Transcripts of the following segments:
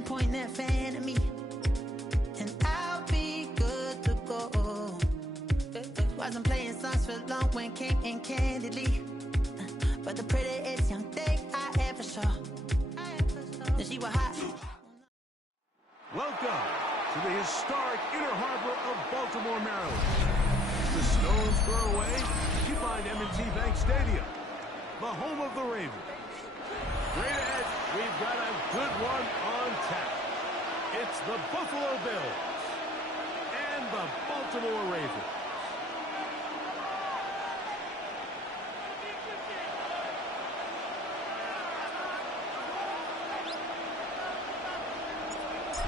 and point that fan at me, and I'll be good to go. Wasn't playing songs for long when came in candidly, but the prettiest young thing I ever saw. And she was hot. Welcome to the historic inner harbor of Baltimore, Maryland. The stone's throw away, you find M&T Bank Stadium, the home of the Ravens. Straight ahead, we've got a good one on tap. It's the Buffalo Bills and the Baltimore Ravens.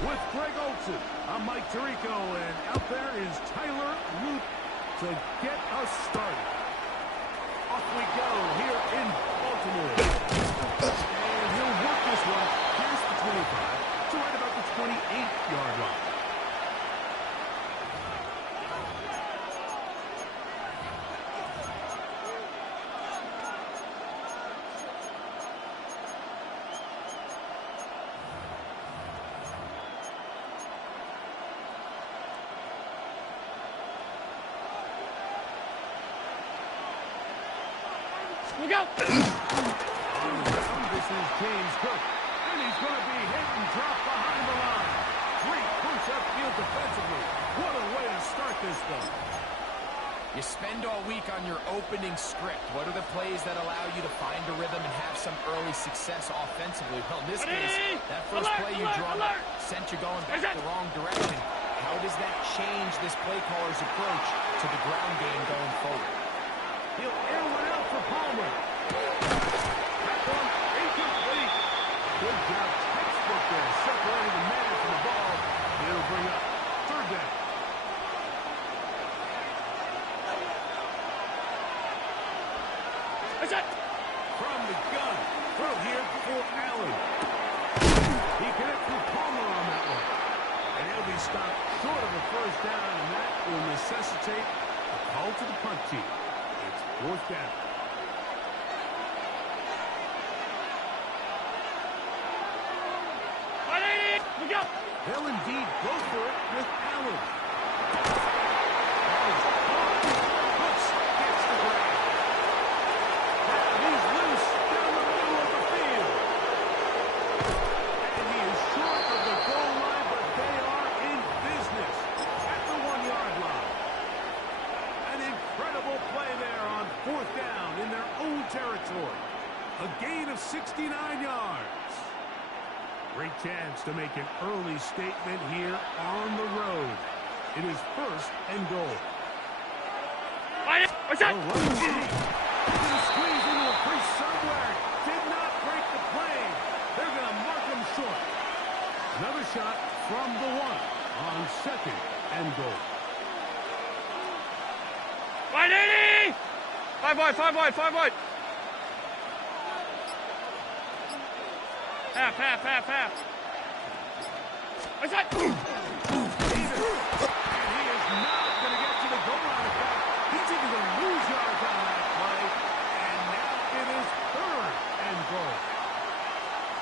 With Greg Olsen, I'm Mike Tirico, and out there is Tyler Root to get us started. Off we go here in Baltimore. And he'll work this one. Here's the 25 to right about the 28-yard line. Look out! On the ground, this is James Cook, and he's going to be hit and dropped behind the line. Great push upfield defensively. What a way to start this one. You spend all week on your opening script. What are the plays that allow you to find a rhythm and have some early success offensively? Well, in this case, that first play you draw sent you going back the wrong direction. How does that change this play caller's approach to the ground game going forward? He'll air one out for Palmer. That one incomplete. Good job, textbook there, separating the man from the ball. It'll bring up third down. From the gun, throw here for Allen. He connects with Palmer on that one. And he'll be stopped short of a first down, and that will necessitate a call to the punt team. It's fourth down. They'll indeed go for it with Allen. That is caught. Brooks gets the grab. Now he's loose down the middle of the field. And he is short of the goal line, but they are in business at the 1-yard line. An incredible play there on fourth down in their own territory. A gain of 69 yards. Great chance to make an early statement here on the road. It is first and goal. What's that? Squeeze into a crease somewhere. Did not break the plane. They're going to mark him short. Another shot from the 1 on second and goal. 180! 5 wide. Half. What's that? And he is not going to get to the goal line. In fact, he's even going to lose yards on that play. And now it is third and goal.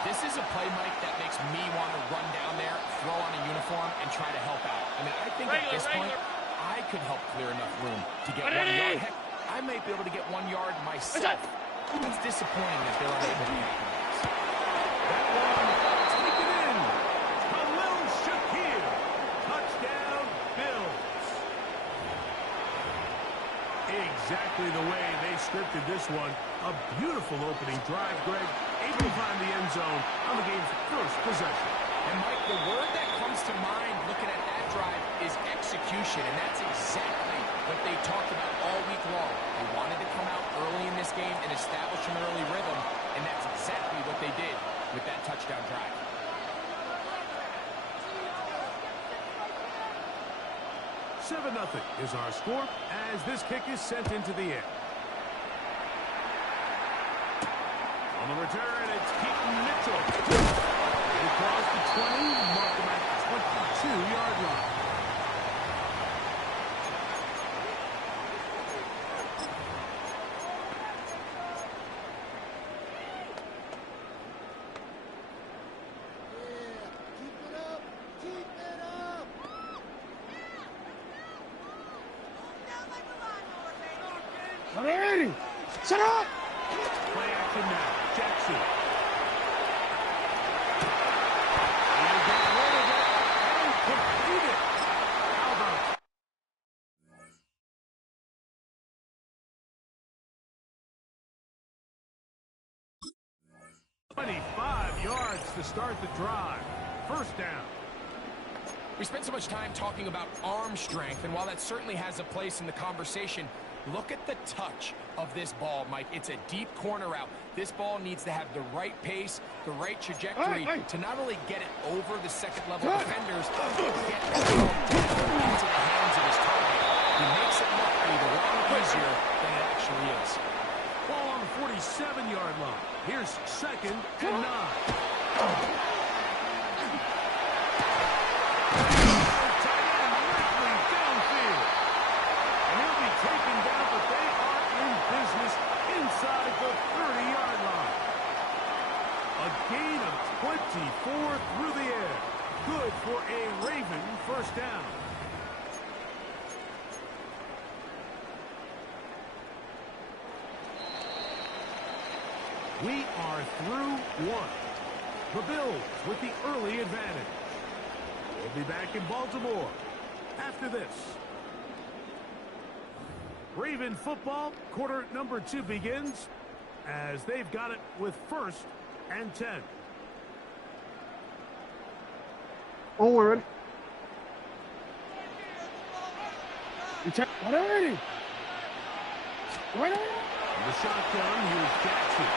This is a play, Mike, that makes me want to run down there, throw on a uniform, and try to help out. I mean, I think at this point, I could help clear enough room to get 1 yard. Heck, I might be able to get 1 yard myself. It's disappointing that they're unable to capitalize. That one, take it in. Khalil Shakir. Touchdown, Bills. Exactly the way they scripted this one. A beautiful opening drive, Greg. Able to find the end zone on the game's first possession. And, Mike, the word that comes to mind looking at that drive is execution, and that's exactly what they talked about all week long. They wanted to come out early in this game and establish an early rhythm, and that's exactly what they did with that touchdown drive. $7-0 is our score as this kick is sent into the air. On the return, it's Keaton Mitchell. Across the 20, mark him at the 22-yard line. 180. Shut up. Play action now. Jackson. Complete it. How about 25 yards to start the drive. First down. We spent so much time talking about arm strength, and while that certainly has a place in the conversation, look at the touch of this ball, Mike. It's a deep corner route. This ball needs to have the right pace, the right trajectory to not only get it over the second-level defenders, but get the ball down into the hands of his target. He makes it look either a lot easier than it actually is. Ball on the 47-yard line. Here's 2nd and 9. Inside the 30-yard line. A gain of 24 through the air. Good for a Raven first down. We are through one. The Bills with the early advantage. We'll be back in Baltimore after this. Raven football, quarter number 2 begins as they've got it with 1st and 10. Oh, we're ready. Ready. The shotgun, here's Jackson.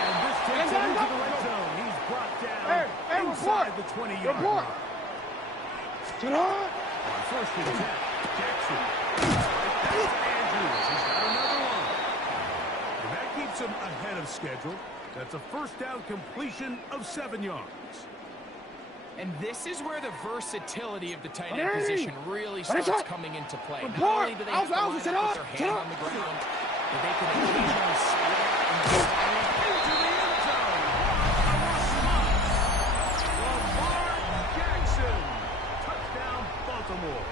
And this takes it into the red zone. He's brought down inside the 20-yard line. Shut up. On 1st and 10, Jackson. That's Andrews. He's got another one. And that keeps him ahead of schedule. That's a first down completion of 7 yards. And this is where the versatility of the tight end position really starts coming into play. Not only do they have to line up with their hand on the ground, but they can occasionally split and slide into the end zone. Lamar Jackson. Touchdown, Baltimore.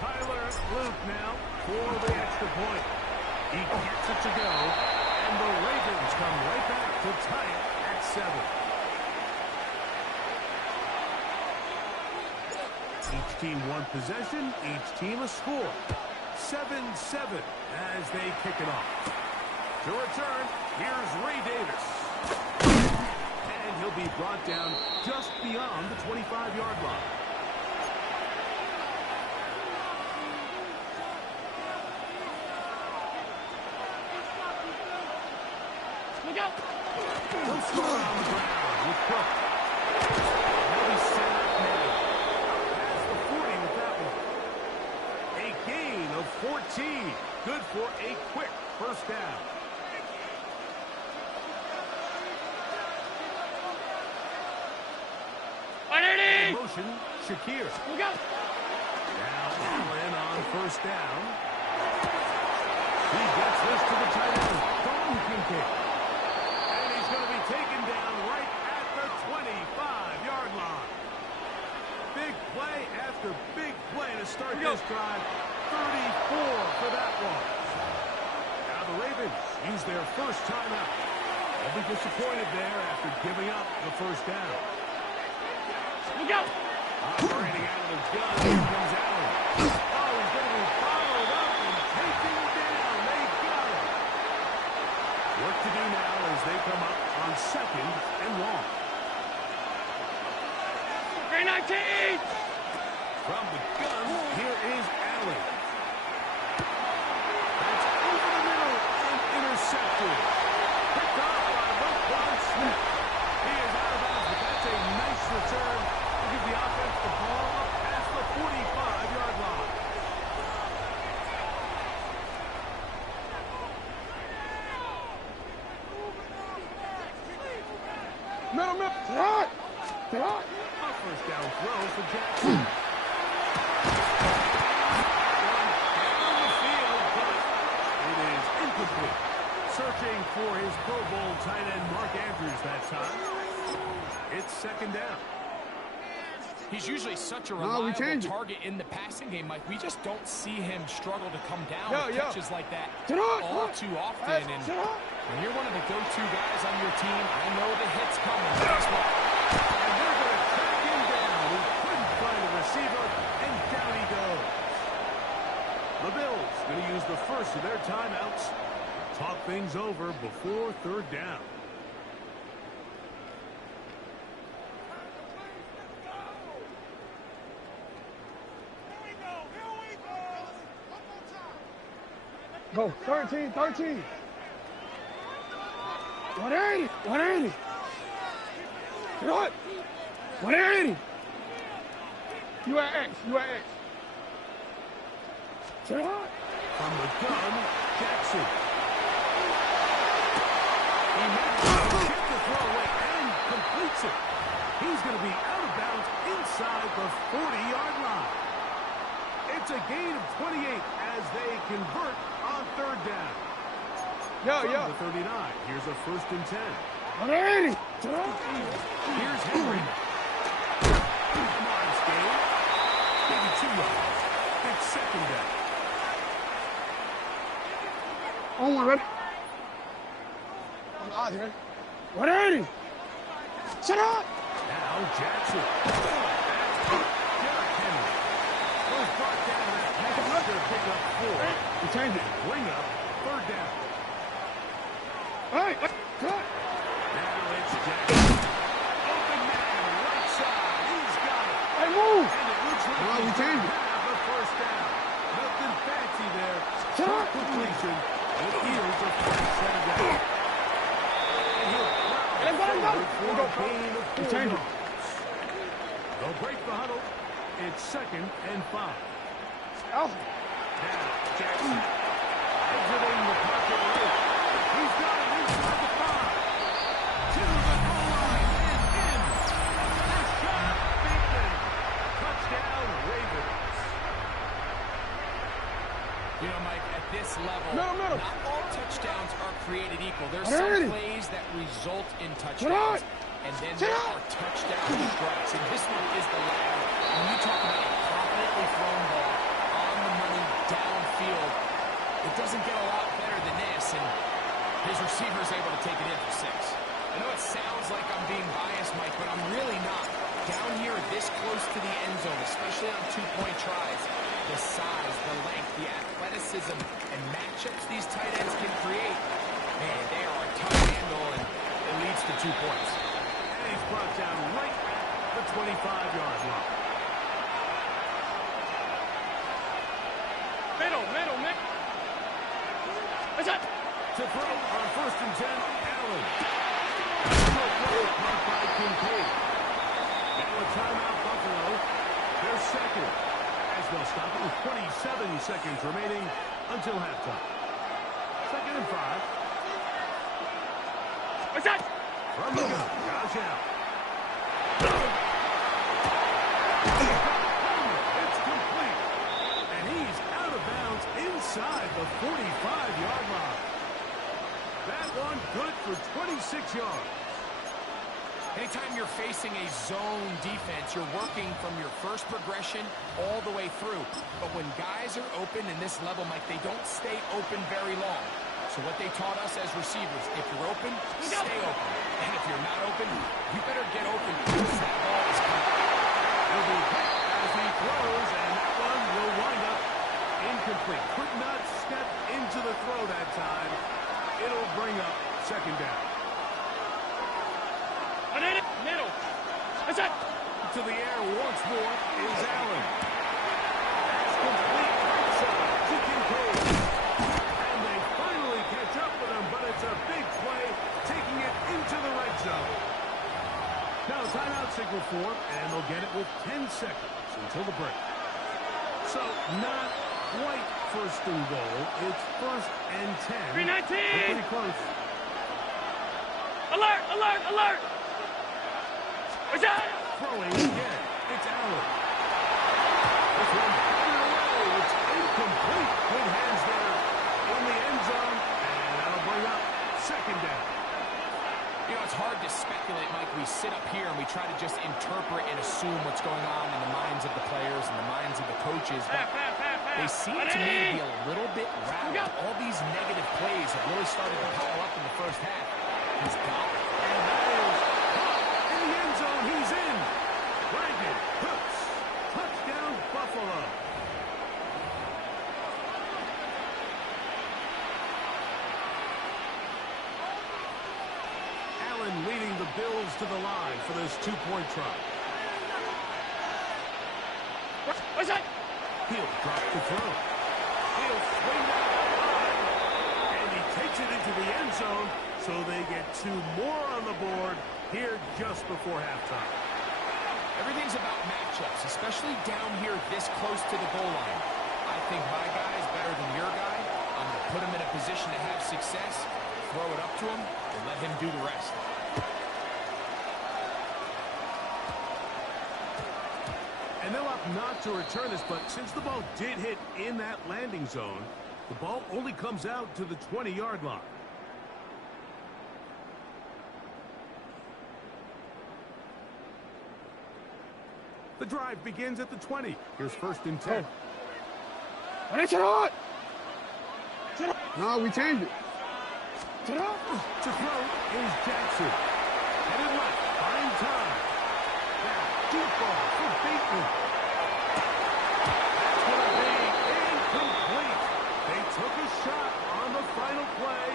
Tyler Luke now for the extra point. He gets it to go, and the Ravens come right back to tie it at 7. Each team one possession, each team a score. 7-7 as they kick it off. To return, here's Ray Davis. And he'll be brought down just beyond the 25-yard line. He'll score on the ground with Cook. He'll be set up now. Past the 40 with that one. A gain of 14. Good for a quick first down. In motion, Shakir. Now Allen on first down. He gets this to the tight end. Dalton Kincaid. And he's going to be taken down right at the 25-yard line. Big play after big play to start this drive. 34 for that one. Now the Ravens use their first timeout. They'll be disappointed there after giving up the first down. Operating out of the gun, here comes Allen. Oh, he's going to be followed up and taken down. They got him. Work to do now as they come up on 2nd and long. 319! From the gun, here is Allen. That's over the middle and intercepted. Picked off by Roquan Smith. He is out of bounds, but that's a nice return. Give the offense the ball up past the 45-yard line. Middle. A first down throw for Jackson. Down the field, but it is incomplete. Searching for his Pro Bowl tight end Mark Andrews that time. It's 2nd down. He's usually such a reliable target in the passing game, Mike. We just don't see him struggle to come down with catches like that all too often. And when you're one of the go-to guys on your team, I know the hit's coming. Guess what? And they're going to track him down. He couldn't find a receiver, and down he goes. The Bills going to use the first of their timeouts. Talk things over before third down. Go, 13, 13. 180, 180. What? 180. You at X, you at X. From the gun, Jackson. He makes a kick to throw away and completes it. He's going to be out of bounds inside the 40-yard line. It's a gain of 28 as they convert on third down. From the 39, here's a 1st and 10. 180. Here's Henry. Nice gain. Maybe 2 yards. It's second down. On one, ready? On the odds, ready? 180. Shut up. Now Jackson. Derrick Henry. Was brought down that pass to pick up 4. You changed it. Bring up third down. Hey, cut. Now it's Jackson. Open man, right side. He's got it. Hey, move. And it looks like we he's changed it. have the first down. Nothing fancy there. Short completion. It heals a first down. And he'll for a gain of 4 yards. They'll break the huddle. It's 2nd and 5. Alpha. Now Jackson exiting the pocket right. He's got it inside the 5. To the goal line and in. Rashad Bateman. Touchdown Ravens. You know, Mike, at this level, No. not all touchdowns are created equal. There's some plays that result in touchdowns, and then there are touchdown strikes. And this one is the latter. When you talk about a confidently thrown ball on the money downfield, it doesn't get a lot better than this, and his receiver is able to take it in for 6. I know it sounds like I'm being biased, Mike, but I'm really not. Down here this close to the end zone, especially on 2-point tries, the size, the length, the athleticism, and matchups these tight ends can create, man, they are a tough handle, and it leads to 2 points. And he's brought down right at the 25-yard line. Middle. What's that? To throw on 1st and 10, Allen. Caught by Kincaid. Now a timeout, Buffalo. They're second, as they'll stop it with 27 seconds remaining until halftime. 2nd and 5. What's that? From the gun, Josh Allen. It's complete. And he's out of bounds inside the 45-yard line. That one good for 26 yards. Anytime you're facing a zone defense, you're working from your first progression all the way through. But when guys are open in this level, Mike, they don't stay open very long. So what they taught us as receivers, if you're open, stay open. And if you're not open, you better get open because that ball is coming. He'll be hit as he throws, and that one will wind up incomplete. Could not step into the throw that time. It'll bring up 2nd down. Middle. What's that? To the air once more is Allen. That's complete outside to Kincaid. And they finally catch up with him, but it's a big play, taking it into the red zone. Now timeout signal for, and they'll get it with 10 seconds until the break. So not quite 1st and goal. It's 1st and 10. 319. They're pretty close. Alert. What's that? Throwing again. It's Allen. This one batted away. It's incomplete. Good hands there in the end zone. And that'll bring up 2nd down. You know, it's hard to speculate, Mike. We sit up here and we try to just interpret and assume what's going on in the minds of the players and the minds of the coaches. But they seem to me to be a little bit rattled. All these negative plays have really started to pile up in the first half. He's got it. And that is in the end zone. He's in. Brandon Cooks. Touchdown, Buffalo. Allen leading the Bills to the line for this two-point try. What's that? He'll drop the throw. He'll swing that high. And he takes it into the end zone, so they get 2 more on the board here just before halftime. Everything's about matchups, especially down here this close to the goal line. I think my guy is better than your guy. I'm going to put him in a position to have success, throw it up to him, and let him do the rest. And they'll opt not to return this, but since the ball did hit in that landing zone, the ball only comes out to the 20-yard line. The drive begins at the 20. Here's 1st and 10. No, we changed it. To throw is Jackson. Headed left, buying time. Now, deep ball for Bateman. That's going to be incomplete. They took a shot on the final play.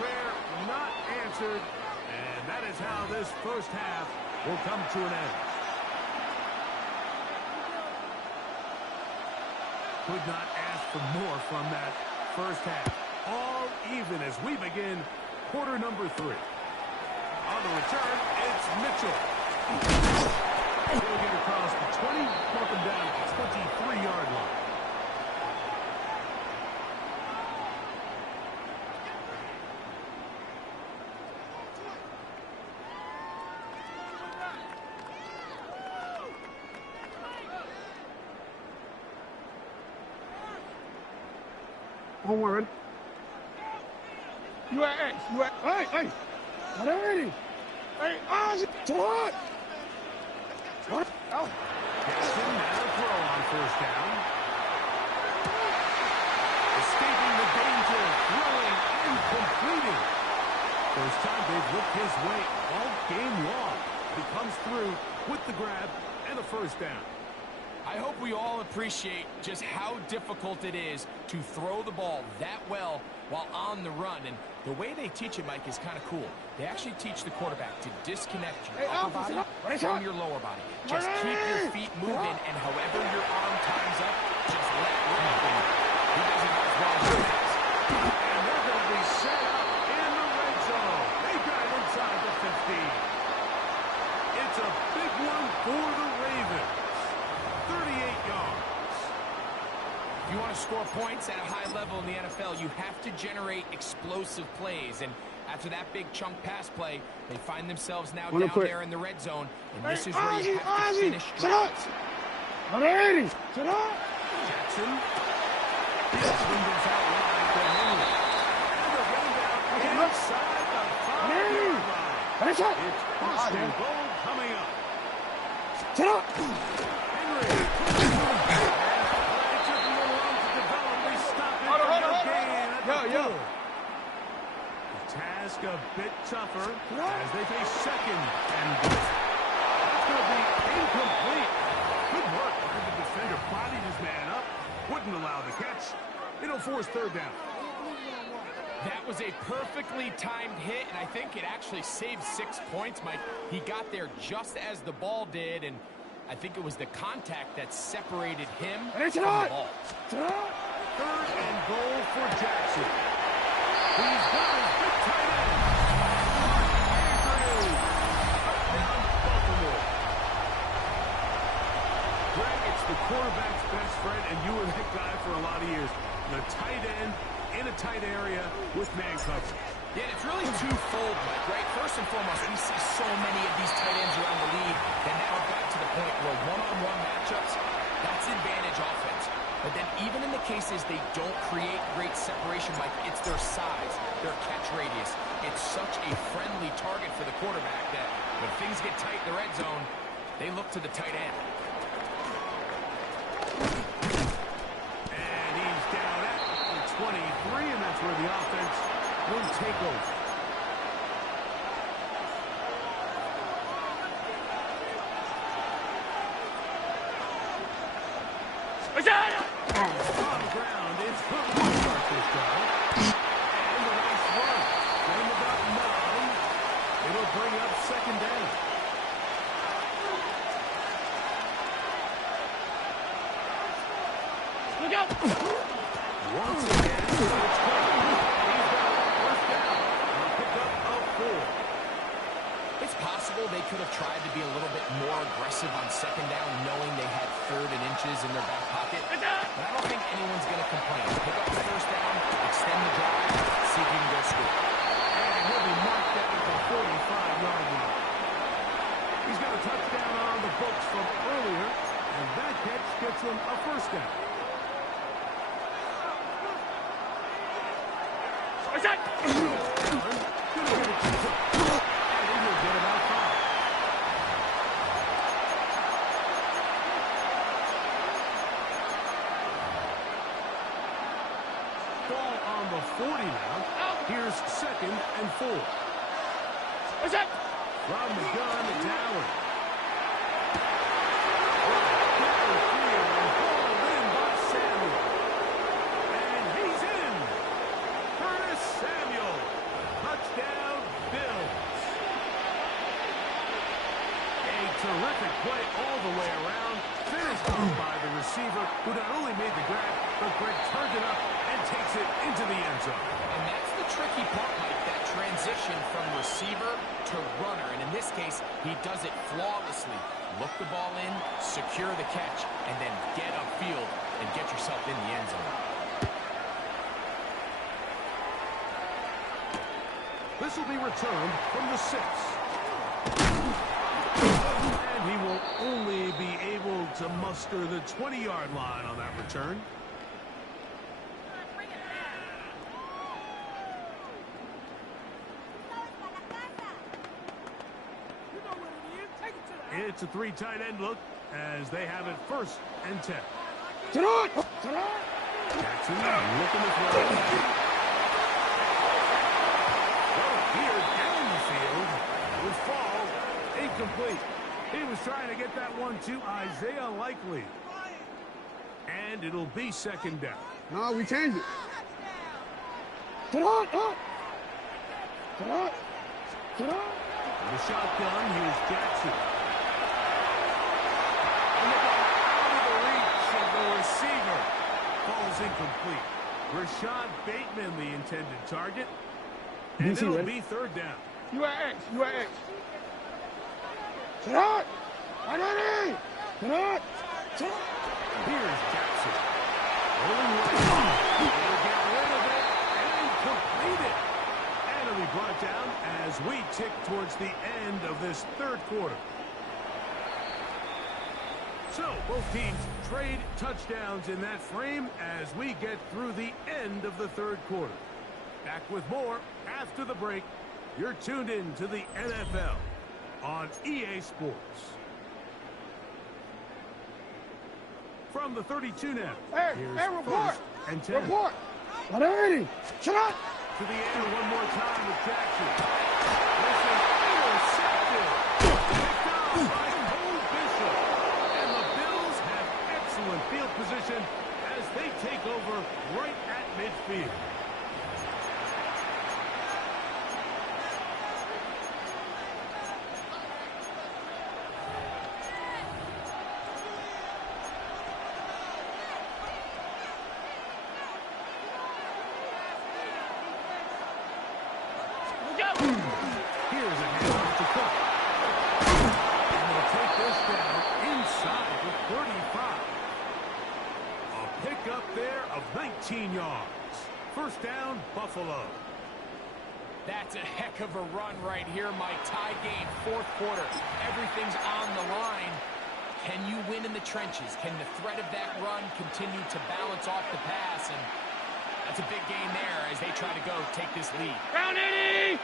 Prayer not answered. And that is how this first half will come to an end. Could not ask for more from that first half. All even as we begin quarter number 3. On the return, it's Mitchell. He'll get across the 20, mark him down at the 23-yard line. Home run. You at X. You at. Hey. What already? Hey, what? What? Oh. Jackson now throw on 1st down. Escaping the danger, throwing and completing. First time they've looked his way all game long. He comes through with the grab and a 1st down. I hope we all appreciate just how difficult it is to throw the ball that well while on the run. And the way they teach it, Mike, is kind of cool. They actually teach the quarterback to disconnect your upper body from your lower body. Just keep your feet moving, and however your arm times up, just let it happen. He doesn't have as well as he has. And they're going to be set up in the red zone. They got it inside the 15. It's a big one for the Ravens. 38 yards. If you want to score points at a high level in the NFL, you have to generate explosive plays. And after that big chunk pass play, they find themselves now down there in the red zone. And this is where you have to finish drives. Jackson. Jackson goes out wide for Henry. And the rundown inside the 5-yard line. It's 1st and goal coming up. The task a bit tougher as they face 2nd and goal. That's going to be incomplete. Good work by the defender. Bodied his man up. Wouldn't allow the catch. It'll force 3rd down. That was a perfectly timed hit, and I think it actually saved 6 points, Mike. He got there just as the ball did, and I think it was the contact that separated him from the ball. 3rd and goal for Jackson. He's got his big tight end. Andrews. Touchdown, Baltimore. Greg, it's the quarterback's best friend, and you were that guy for a lot of years. The tight end in a tight area with man coverage. Yeah, it's really twofold, Mike, right? First and foremost, we see so many of these tight ends around the league that now have gotten to the point where one-on-one matchups, that's advantage offense. But then even in the cases they don't create great separation, Mike, it's their size, their catch radius. It's such a friendly target for the quarterback that when things get tight in the red zone, they look to the tight end. And he's down at the 23, and that's where the offense will take over. On the ground, it's Cook to start this drive. And a nice run. Game about 9. It'll bring up second down. Look out! Once again, it's Cook. He's got first down. He'll pick up a 4. It's possible they could have tried to be a little bit more aggressive on second down, knowing they had 3rd and inches in their back pocket. But I don't think anyone's going to complain. Pick up the first down, extend the drive, see if you can go score. And he'll be marked down at the 45-yard line. He's got a touchdown on the books from earlier, and that catch gets him a first down. Ball on the 40 now. Here's 2nd and 4. What's that? From the gun, Dowling. And by Samuel. And he's in. Curtis Samuel. Touchdown, Bills. A terrific play all the way around. Finished off by the receiver, who not only made the grab, but Greg turned it up and takes it into the end zone. And that's the tricky part, Mike, that transition from receiver to runner. And in this case, he does it flawlessly. Look the ball in, secure the catch, and then get upfield and get yourself in the end zone. This will be returned from the 6. And he will only be able to muster the 20-yard line on that return. It's a 3 tight end look as they have it 1st and 10. Jackson looking to throw. Here down the field will fall incomplete. He was trying to get that one to Isaiah Likely. And it'll be 2nd down. No, we changed it. The shotgun, here's Jackson. And the ball out of the reach of the receiver. Falls incomplete. Rashad Bateman, the intended target. And it'll be 3rd down. You are X. Here's Jackson. Rolling right on. He'll get rid of it and complete it. And it'll be brought down as we tick towards the end of this 3rd quarter. So, both teams trade touchdowns in that frame as we get through the end of the 3rd quarter. Back with more after the break. You're tuned in to the NFL on EA Sports. From the 32 now. Hey, report. 1st and 10. Report. Ready. Shut up. To the air one more time with Jackson. This is intercepted. Picked up by Cole Bishop. And the Bills have excellent field position as they take over right at midfield. Here's a handoff to Cook. And they'll take this down inside the 35. A pickup there of 19 yards. 1st down, Buffalo. That's a heck of a run right here, Mike. Tie game, 4th quarter. Everything's on the line. Can you win in the trenches? Can the threat of that run continue to balance off the pass? And that's a big gain there as they try to go take this lead. Round 80!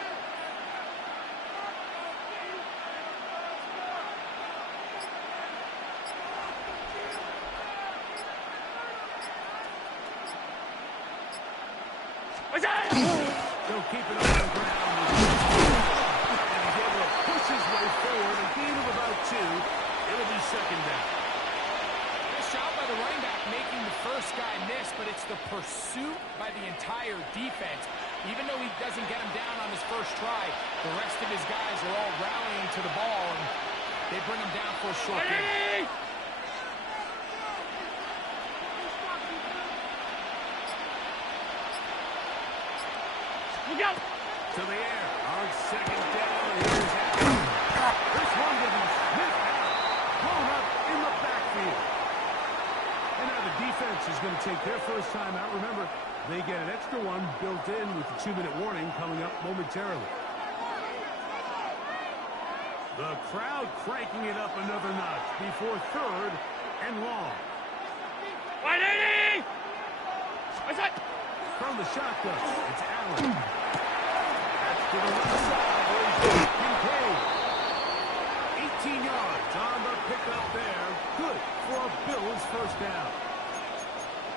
They'll keep it on the ground. And he's able to push his way forward. A gain of about 2. It'll be second down. Nice job by the running back making the first guy miss, but it's the pursuit by the entire defense. Even though he doesn't get him down on his first try, the rest of his guys are all rallying to the ball, and they bring him down for a short gain. To the air on second down. Here's Allen. This one will be sniffed out. Blown up in the backfield. And now the defense is going to take their first time out. Remember, they get an extra one built in with the 2-minute warning coming up momentarily. The crowd cranking it up another notch before third and long. 180! What's that? From the shotgun, it's Allen. To the left side, there's Kincaid. 18 yards on the pickup there. Good for a Bills first down.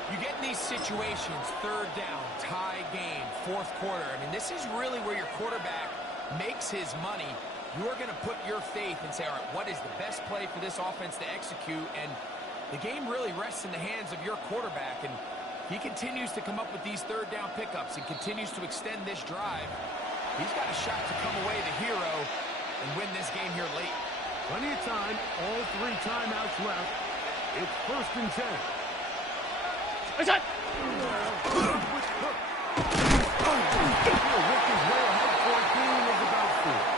You get in these situations, third down, tie game, fourth quarter. I mean, this is really where your quarterback makes his money. You're going to put your faith and say, all right, what is the best play for this offense to execute? And the game really rests in the hands of your quarterback. And he continues to come up with these third down pickups and continues to extend this drive. He's got a shot to come away the hero and win this game here late. Plenty of time. All 3 timeouts left. It's first and 10. What's that? With Cook. He'll work his way ahead for a gain of about 4.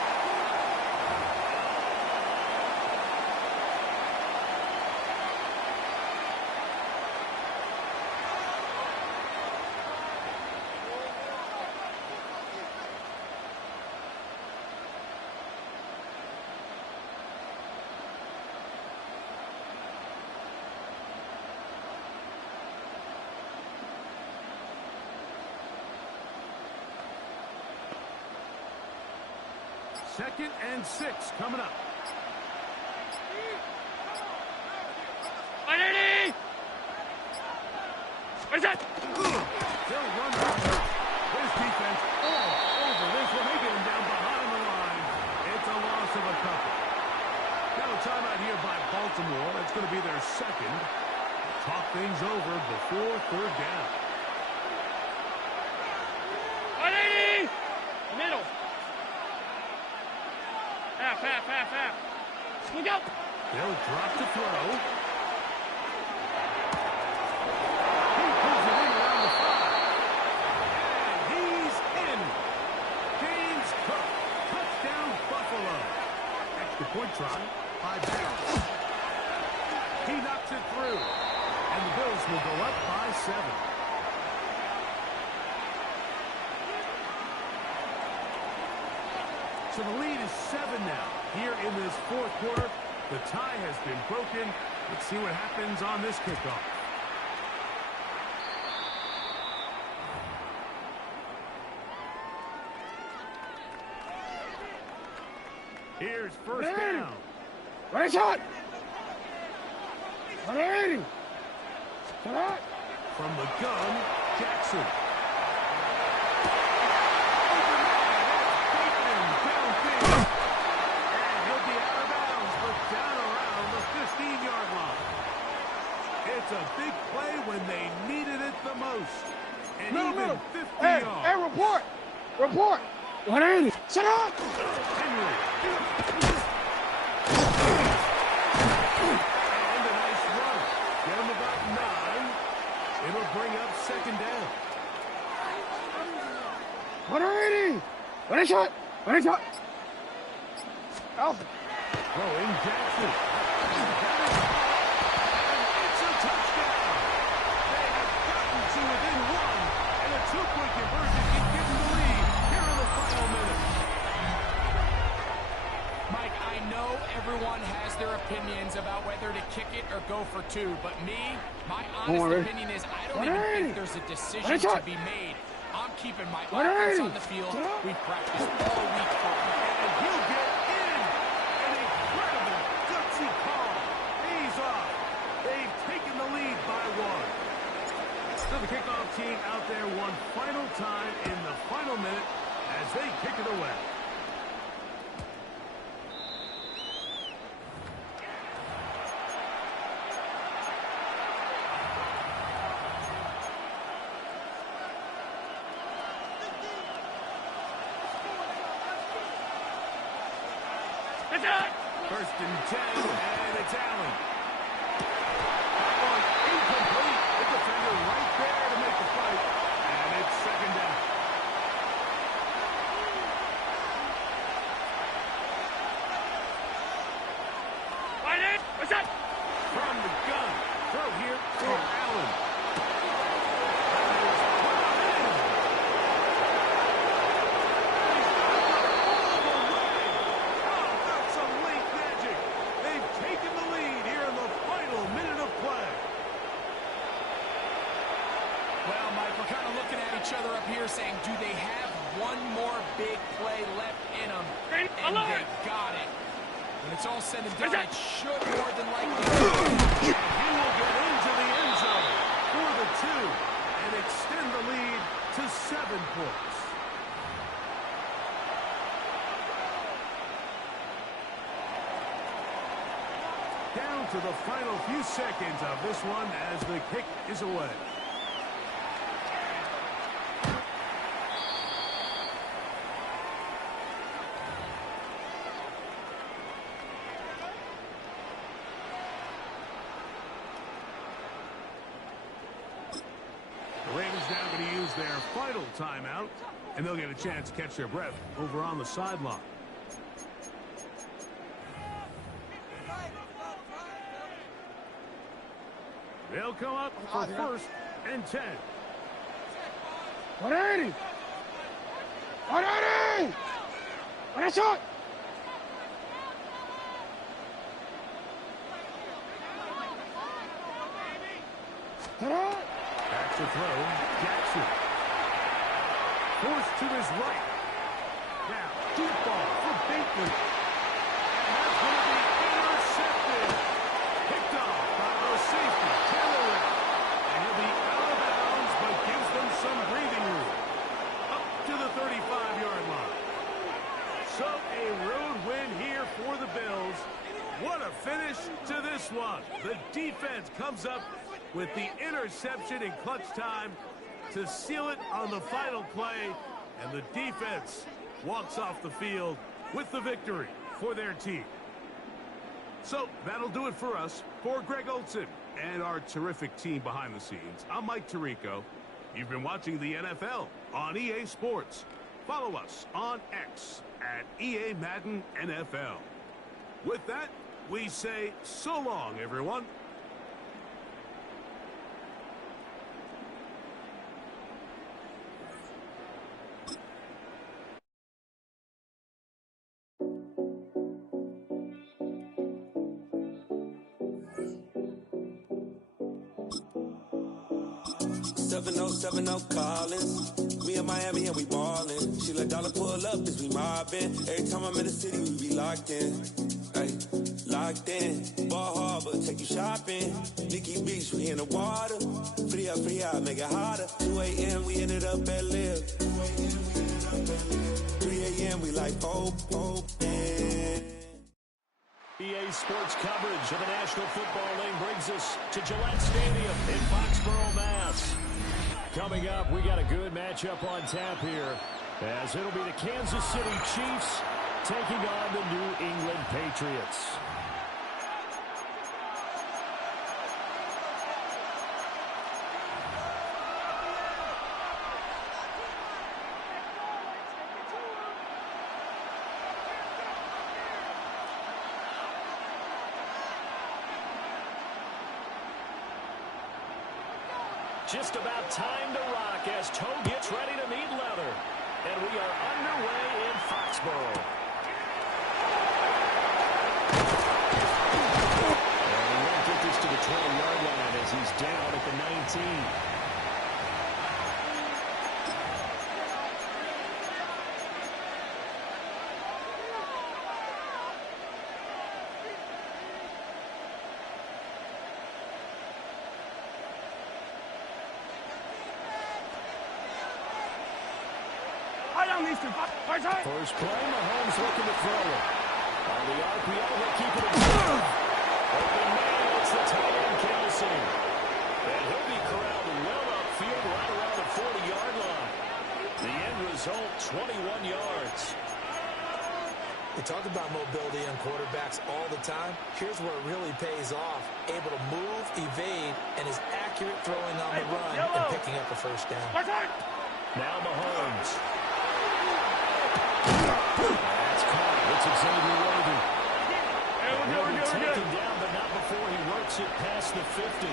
Second and 6 coming up. 180! What's that? They'll run down his defense all over this one. They get him down behind the line. It's a loss of a couple. Now a timeout here by Baltimore. That's going to be their second. Talk things over before third down. 180! Middle. Half. Look out! They'll drop to throw. He pulls it in around the 5. And he's in. James Cook. Touchdown, Buffalo. Extra point try by Bills. He knocks it through. And the Bills will go up by 7. So the lead is 7 now. Here in this fourth quarter, the tie has been broken. Let's see what happens on this kickoff. Here's first down. Right shot! 180! Shot! From the gun, Jackson. It's a big play when they needed it the most. And even 50 yards. Hey, report! 180! Shut up! Henry. And a nice run. Get him about 9. It'll bring up second down. 180! Ready shot! Out. Throwing Jackson. It's a touchdown. They have gotten to within 1. And a 2-point conversion can give them the lead here in the final minute. Mike, I know everyone has their opinions about whether to kick it or go for two, but my honest opinion is I don't even think there's a decision to be made. I'm keeping my offense on the field. We've practiced all week for it. And he'll get in. An incredible, gutsy call. He's off. They've taken the lead by one. So the kickoff team out there one final time in the final minute as they kick it away. First and 10, and it's Allen. That one incomplete. The defender right there to make the fight, and it's second down. What's that? From the gun, throw here for Allen. Other up here saying, do they have one more big play left in them? And they got it. When it's all said and done, it should more than likely. He will get into the end zone for the two and extend the lead to 7 points. Down to the final few seconds of this one as the kick is away. The Ravens now going to use their final timeout, and they'll get a chance to catch their breath over on the sideline. They'll come up for first and 10. 180! 180! What a shot! Back to throw, Jackson. Forced to his right. Now, deep ball for Bateman. And that's going to be intercepted. Picked off by the safety, Taylor. And he'll be out of bounds, but gives them some breathing room. Up to the 35-yard line. So a road win here for the Bills. What a finish to this one. The defense comes up with the interception in clutch time to seal it on the final play, and the defense walks off the field with the victory for their team. So that'll do it for us. For Greg Olson and our terrific team behind the scenes, I'm Mike Tirico. You've been watching the NFL on EA Sports. Follow us on X at EA Madden NFL. With that, we say so long, everyone. Seven oh Collins. We in Miami and we ballin'. She let dollar pull up as we mobbin'. Every time I'm in the city, we be locked in. Ay, locked in. Ball Harbor, take you shopping. Nikki Beach, we in the water. Free up, make it hotter. 2 a.m. we ended up at Live. 3 a.m. we like hope. EA Sports coverage of the National Football League brings us to Gillette Stadium in Foxborough, Mass. Coming up, we got a good matchup on tap here, as it'll be the Kansas City Chiefs taking on the New England Patriots. Just about time to rock as toe gets ready to meet leather. And we are underway in Foxborough. as he's down at the 19. First play, Mahomes looking to throw it. On the RPO, he'll keep it himself. Open man, it's the tight end, Kelsey. And he'll be corralled well upfield right around the 40-yard line. The end result, 21 yards. We talk about mobility on quarterbacks all the time. Here's where it really pays off. Able to move, evade, and is accurate throwing on the run and picking up a first down. Now Mahomes. That's caught. It's Xavier Worthy. Will be taken down, but not before he works it past the 50.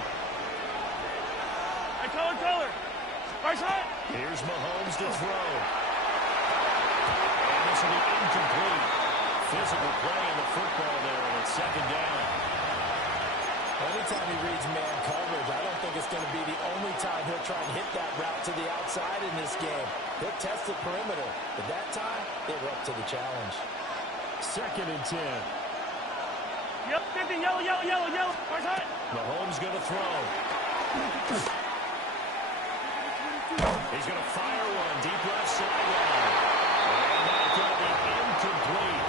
Here's Mahomes to throw. And this will be incomplete. Physical play in the football there, and it's second down. Anytime he reads man coverage, I don't think it's going to be the only time he'll try and hit that route to the outside in this game. He'll test the perimeter, but that time, they were up to the challenge. Second and 10. Yep, 50, yellow. Mahomes going to throw. He's going to fire one deep left sideline. And that's going to be incomplete.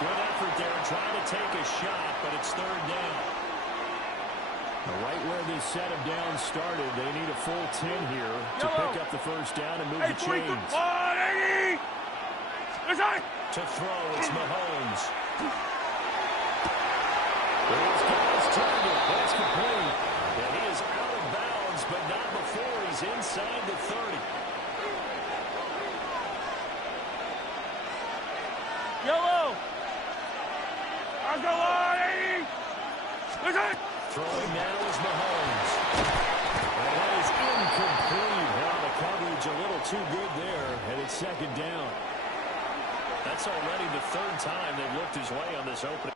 Good effort there trying to take a shot, but it's third down. Right where this set of downs started, they need a full 10 here to pick up the first down and move the chains. To throw, it's Mahomes. He's got his target. That's complete. And he is out of bounds, but not before he's inside the 30. Yellow. Let's go on, 80. Throwing now is Mahomes. And that is incomplete. Well, the coverage a little too good there, and it's second down. That's already the third time they've looked his way on this opening.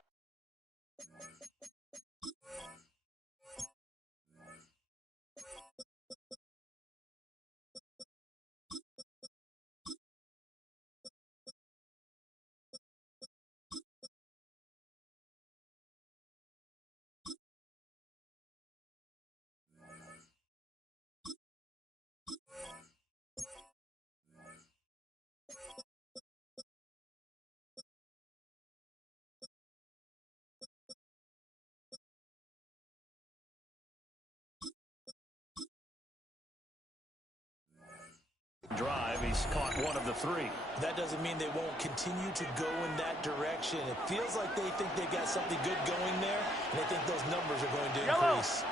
Drive, he's caught one of the three. That doesn't mean they won't continue to go in that direction. It feels like they think they got something good going there, and they think those numbers are going to increase.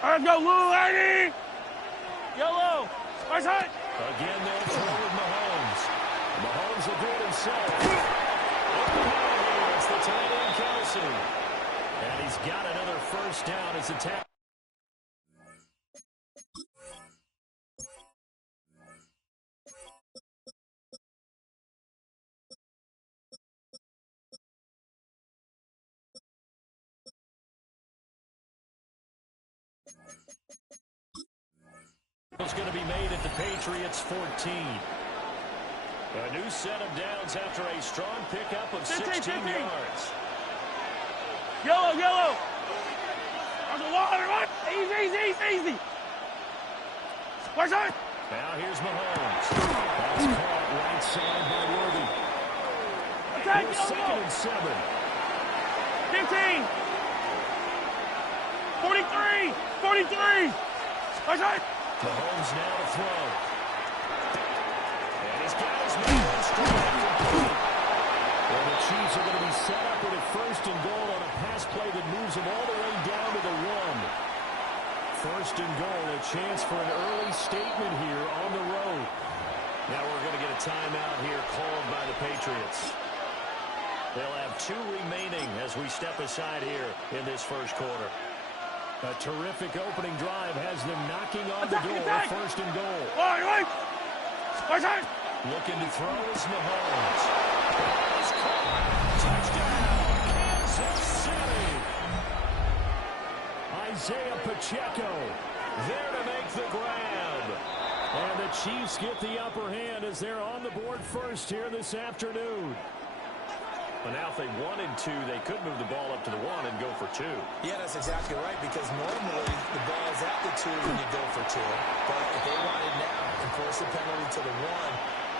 Let's go, Lou, 80. Yellow. Let's hit. Again, they'll throw with Mahomes. Mahomes will do it himself. It's the tight end, Kelsey. And he's got another first down as attack. It's going to be made at the Patriots 14. A new set of downs after a strong pickup of 16 yards. Yellow. There's a water, right? Easy. Where's that? Now here's Mahomes. That's caught right side by Worthy. Here's second and 7. 15. 43. Where's that? Mahomes now to throw. And he's got his man straight complete. Well, the Chiefs are going to be set up with a first and goal on a pass play that moves them all the way down to the 1. First and goal, a chance for an early statement here on the road. Now we're going to get a timeout here called by the Patriots. They'll have 2 remaining as we step aside here in this first quarter. A terrific opening drive has them knocking on the door. First and goal. Looking to throw is Mahomes. He's caught. Touchdown, Kansas City. Isaiah Pacheco there to make the grab. And the Chiefs get the upper hand as they're on the board first here this afternoon. But now if they wanted to, they could move the ball up to the 1 and go for 2. Yeah, that's exactly right, because normally the ball is at the 2 when you go for 2. But if they wanted now, enforce the penalty to the 1.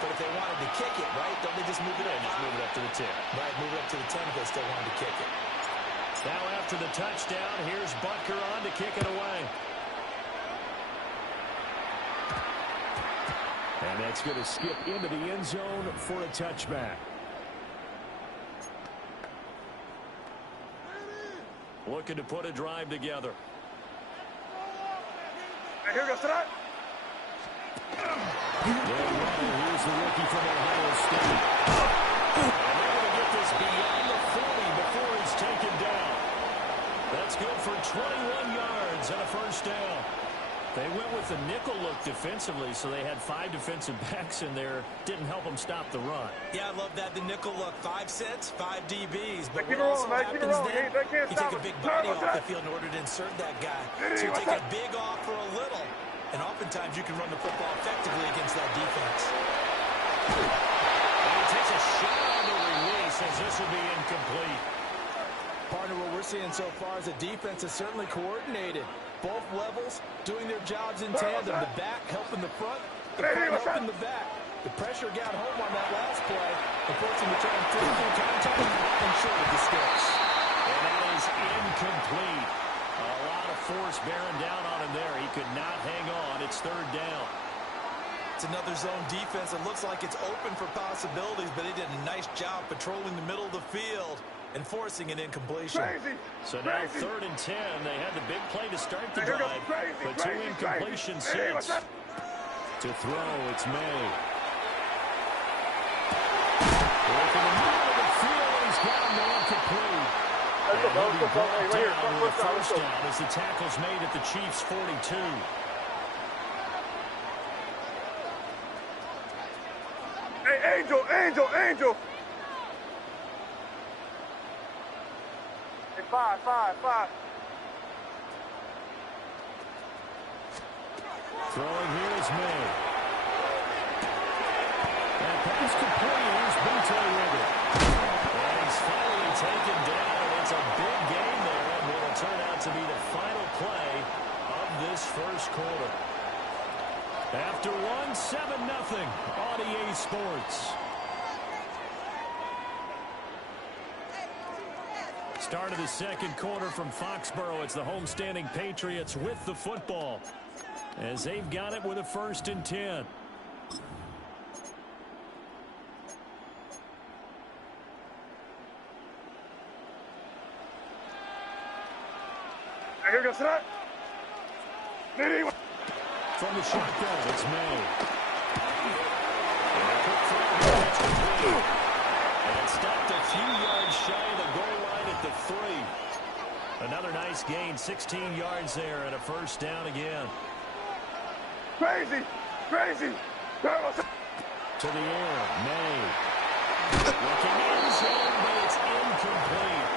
But if they wanted to kick it, right, don't they just move it in? Just move it up to the 10. Right, move it up to the 10 if they still wanted to kick it. Now after the touchdown, here's Butker on to kick it away. And that's going to skip into the end zone for a touchback. Looking to put a drive together. Here we go, Sadat. Here's the rookie from Ohio State. And they're going to get this beyond the 40 before he's taken down. That's good for 21 yards and a first down. They went with the nickel look defensively, so they had 5 defensive backs in there. Didn't help them stop the run. Yeah, I love that. The nickel look. 5 sets, 5 DBs. But Keep what it also rolling, man. Keep it happens rolling. then, you take a big body off the That. field in order to insert that guy. So you take a big off for a little. And oftentimes you can run the football effectively against that defense. And he takes a shot on the release as this will be incomplete. Partner, what we're seeing so far is the defense is certainly coordinated. Both levels doing their jobs in tandem. The back helping the front, the front helping the back. The pressure got home on that last play. The forcing the turn through contact and short of the sticks. And that is incomplete. A lot of force bearing down on him there. He could not hang on. It's 3rd down. It's another zone defense. It looks like it's open for possibilities, but they did a nice job patrolling the middle of the field and forcing an incompletion. So now 3rd and 10. They had the big play to start the drive, but 2 incompletions since. To throw, it's May. Working the middle of the field, and he's got a man complete. And he'll be brought down with a first down as the tackle's made at the Chiefs' 42. Hey, Angel. Hey, 5. Throwing here is May. And pass complete. Here's Butte with it. And he's finally taken down. And it's a big game there. And will turn out to be the final play of this first quarter. After 1, 7-0 on EA Sports. Start of the second quarter from Foxborough. It's the homestanding Patriots with the football, as they've got it with a 1st and 10. Here we go, Sadat. From the shotgun, it's May. And stopped a few yards shy of the goal line at the 3. Another nice gain, 16 yards there, and a first down again. Crazy. To the air, May. Looking in zone, but it's incomplete.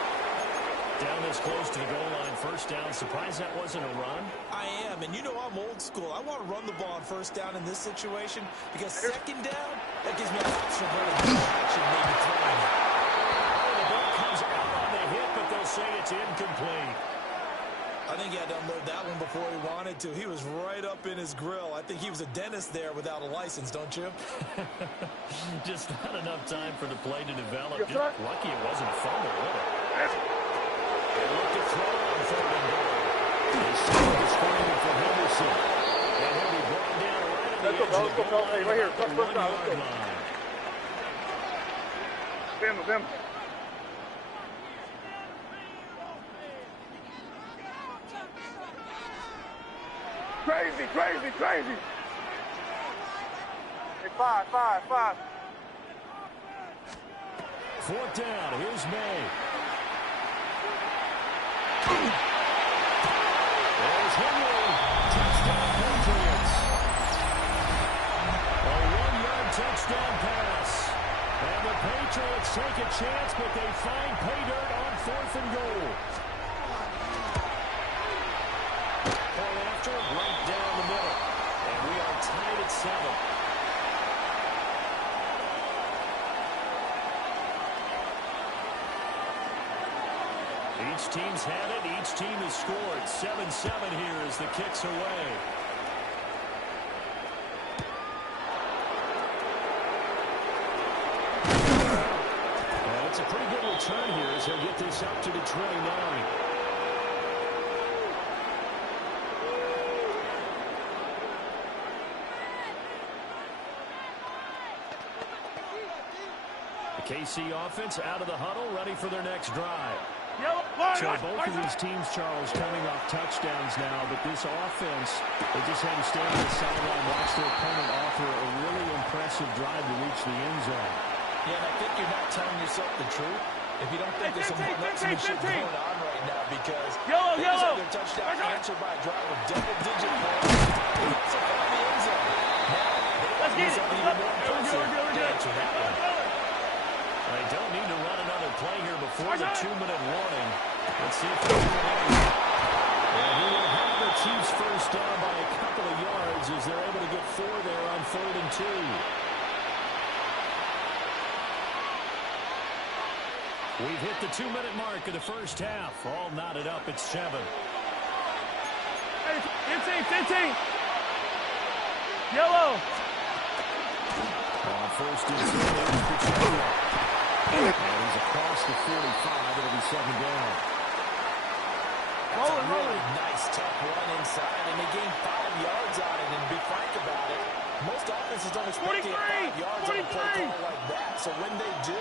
Down this close to the goal line, first down. Surprised that wasn't a run? I am, and you know I'm old school. I want to run the ball on first down in this situation because second down, that gives me an option for action, maybe throwing it. The ball comes out on the hit, but they'll say it's incomplete. I think he had to unload that one before he wanted to. He was right up in his grill. I think he was a dentist there without a license, don't you? Just not enough time for the play to develop. Just lucky it wasn't fumble, was it? They look to throw on 3rd and goal. They start the screen for Henderson. And he'll be brought down right at the edge of the goal line, right here. at the 1-yard line. Them. Crazy. Hey, 5. 4th down. Here's May. There's Henry. Touchdown, Patriots. A 1-yard touchdown pass. And the Patriots take a chance, but they find pay dirt on 4th and goal. 7. Each team's had it. Each team has scored. 7-7 here as the kick's away. And it's a pretty good return here as he'll get this up to the 29. The KC offense out of the huddle, ready for their next drive. So both of these teams, Charles, coming off touchdowns now, but this offense, they just had to stand on the sideline, watch their opponent offer a really impressive drive to reach the end zone. Yeah, and I think you're not telling yourself the truth if you don't think there's some marksmanship going on right now, because they just had their touchdown answered by a drive of double-digit points. They also found the end zone. Now, they want to do something even more impressive to answer that one. They don't need to run another play here before the 2-minute warning. Let's see if they do it anyway. And he will have the Chiefs first down by a couple of yards as they're able to get 4 there on 3rd and 2. We've hit the 2-minute mark of the first half. All knotted up at 7. 15. Yellow. On 1st and 2. And he's across the 45. It'll be 2nd down. That's a really nice, tough run inside, and they gained 5 yards on it. And to be frank about it, most offenses don't expect to get 5 yards on a play call like that. So when they do,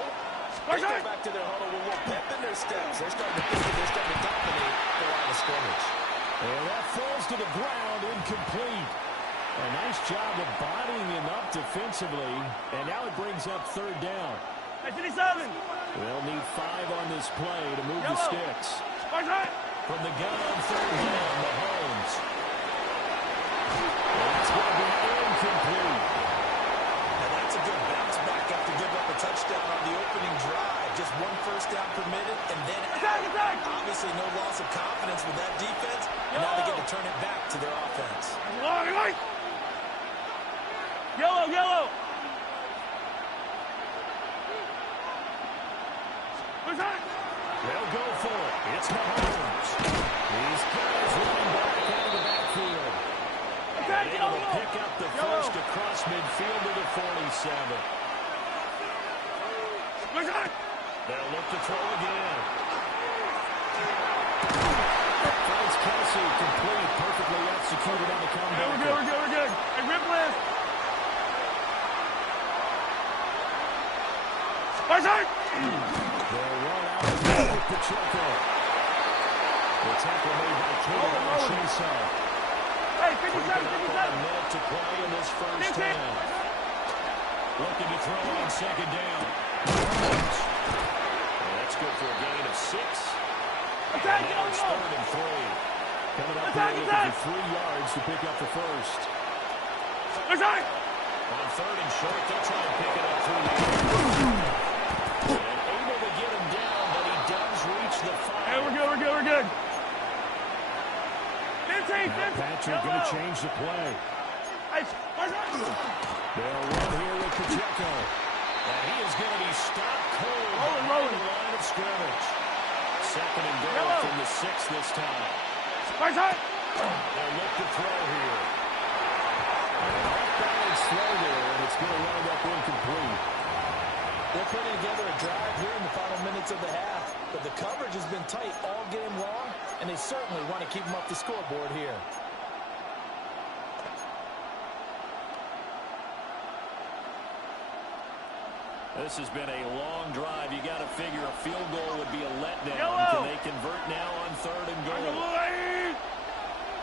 they go back to their huddle with a little pep in their steps. They're starting to think that they're starting to dominate the line of scrimmage. And that falls to the ground, incomplete. A nice job of bodying him up defensively, and now it brings up 3rd down. 57. They'll need 5 on this play to move the sticks. From the gun on 3rd down, Mahomes. That's going to be incomplete. Now that's a good bounce back after giving up a touchdown on the opening drive. Just 1 first down permitted, and then obviously no loss of confidence with that defense. And now they get to turn it back to their offense. Yellow. They'll go for it. It's Mahomes. These guys running back out of the backfield. And able to pick up the first across midfield to the 47. They'll look to throw again. Finds Kelsey complete. Perfectly executed on the comeback. We're good. Hey, rip left. They'll run out with Pacheco. The tackle made by Cable on Chaser. Hey, 57. A minute to play in this first half. Looking to throw on 2nd down. And that's good for a gain of 6. And now it's 3rd and 3. Coming up here looking for 3 yards to pick up the first. On 3rd and short, they'll try and pick it up through the air. And able to get him down, but he does reach the 5. Hey, we're good. 15. Patrick going to change the play. They'll run here with Pacheco. And he is going to be stopped cold on the line of scrimmage. 2nd and goal from the 6 this time. They'll look to throw here. And off-balance throw there, and it's going to wind up incomplete. They're putting together a drive here in the final minutes of the half, but the coverage has been tight all game long, and they certainly want to keep them off the scoreboard here. This has been a long drive. You got to figure a field goal would be a letdown. Can they convert now on 3rd and goal?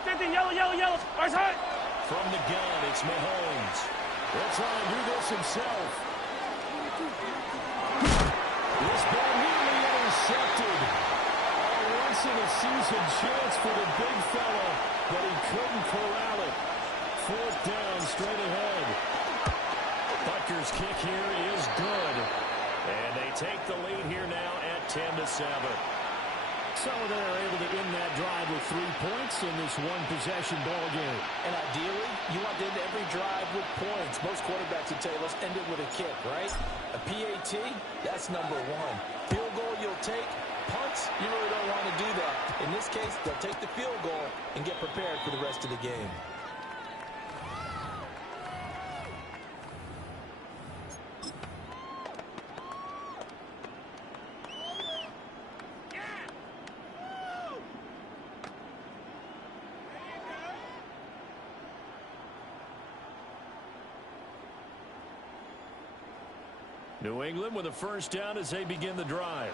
50, yellow. From the gun, it's Mahomes. He'll try and do this himself. This ball nearly intercepted. A once-in-a-season chance for the big fella, but he couldn't corral it. 4th down, straight ahead. Butker's kick here is good. And they take the lead here now at 10-7. So they're able to end that drive with 3 points in this one-possession ball game. And ideally, you want to end every drive with points. Most quarterbacks would tell you, let's end it with a kick, right? A PAT, that's number one. Field goal you'll take. Punts, you really don't want to do that. In this case, they'll take the field goal and get prepared for the rest of the game. New England with a first down as they begin the drive.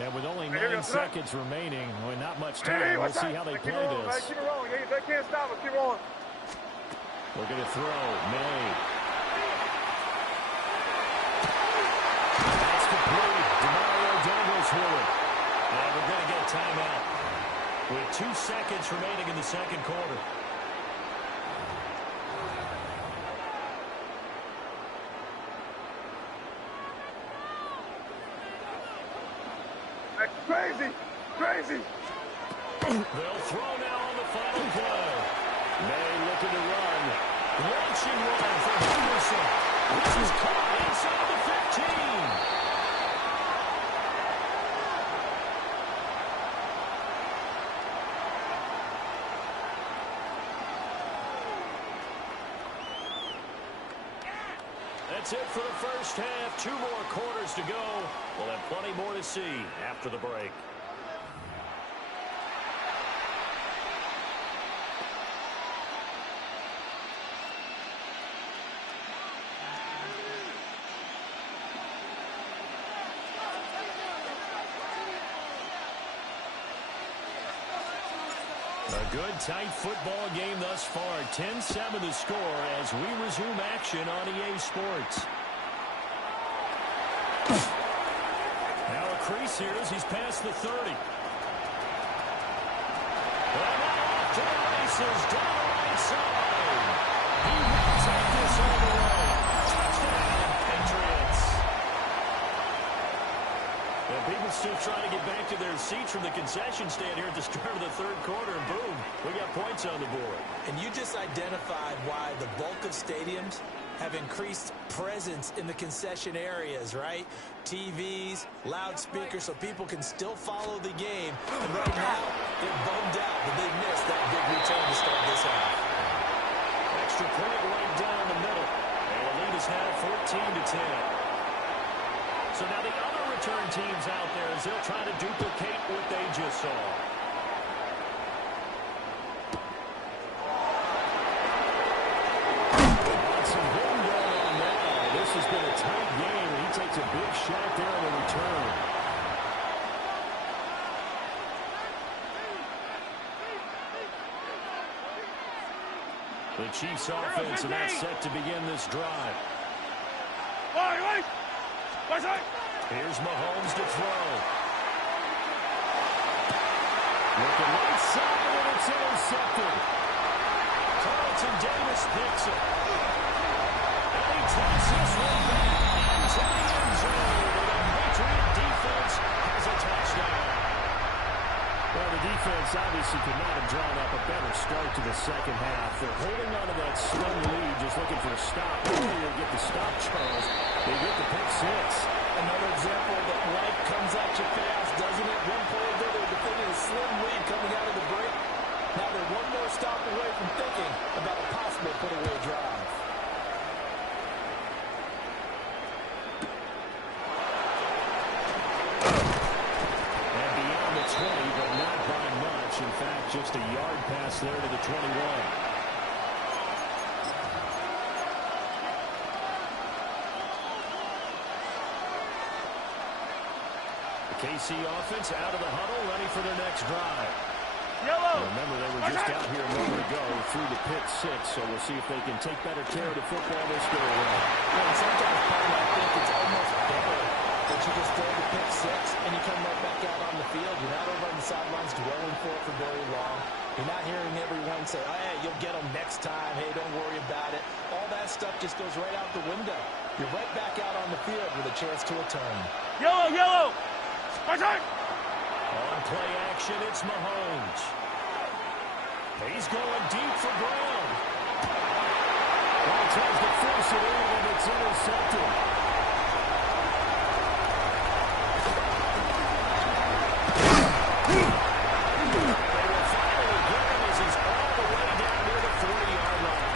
And with only 9 seconds remaining, well, not much time, we'll see how they play this. Keep it rolling. They can't stop us. Keep rolling. Looking to throw. May. That's complete. DeMario Douglas with it. And we're going to get a timeout with 2 seconds remaining in the second quarter. Crazy! Crazy! They'll throw now on the final play. May looking to run. Launching run for Henderson. This is caught inside the 15. That's it for the first half. 2 more quarters to go. We'll have plenty more to see after the break. A good, tight football game thus far. 10-7 the score as we resume action on EA Sports. Now a crease here as he's past the 30. And now off to the races, down the right side. He will take this all the way. Touchdown, Patriots. And people still trying to get back to their seats from the concession stand here at the start of the third quarter, and boom, we got points on the board. And you just identified why the bulk of stadiums have increased presence in the concession areas, right? TVs, loudspeakers, so people can still follow the game. And right now, they're bummed out that they missed that big return to start this half. Extra point right down the middle. And the lead is now 14-10. So now the other return teams out there as they'll try to duplicate what they just saw. This has been a tight game, and he takes a big shot there on the return. The Chiefs offense about set to begin this drive. Here's Mahomes to throw. Looking right side, and it's intercepted. Carlton Davis picks it. And he takes this one back into the end zone. The Patriot defense has a touchdown. Well, the defense obviously could not have drawn up a better start to the second half. They're holding on to that slow lead, just looking for a stop. They get the stop, Charles. They get the pick six. Another example that life comes at you fast, doesn't it? One play ago, they were defending a slim lead coming out of the break. Now they're one more stop away from thinking about a possible put-away drive. And beyond the 20, but not by much. In fact, just a yard pass there to the 21. KC offense out of the huddle, ready for their next drive. Yellow. Remember, they were just out here a moment ago through the pick six, so we'll see if they can take better care of the football this go around. And sometimes, Paul, I think it's almost better that you just throw the pick six and you come right back out on the field. You're not over on the sidelines dwelling for it for very long. You're not hearing everyone say, oh, hey, you'll get them next time. Hey, don't worry about it. All that stuff just goes right out the window. You're right back out on the field with a chance to return. Yellow, yellow. On play action, it's Mahomes. He's going deep for Brown. Well, he tries to force it in, and it's intercepted. They will finally get him as he's all the way down near the 40-yard line.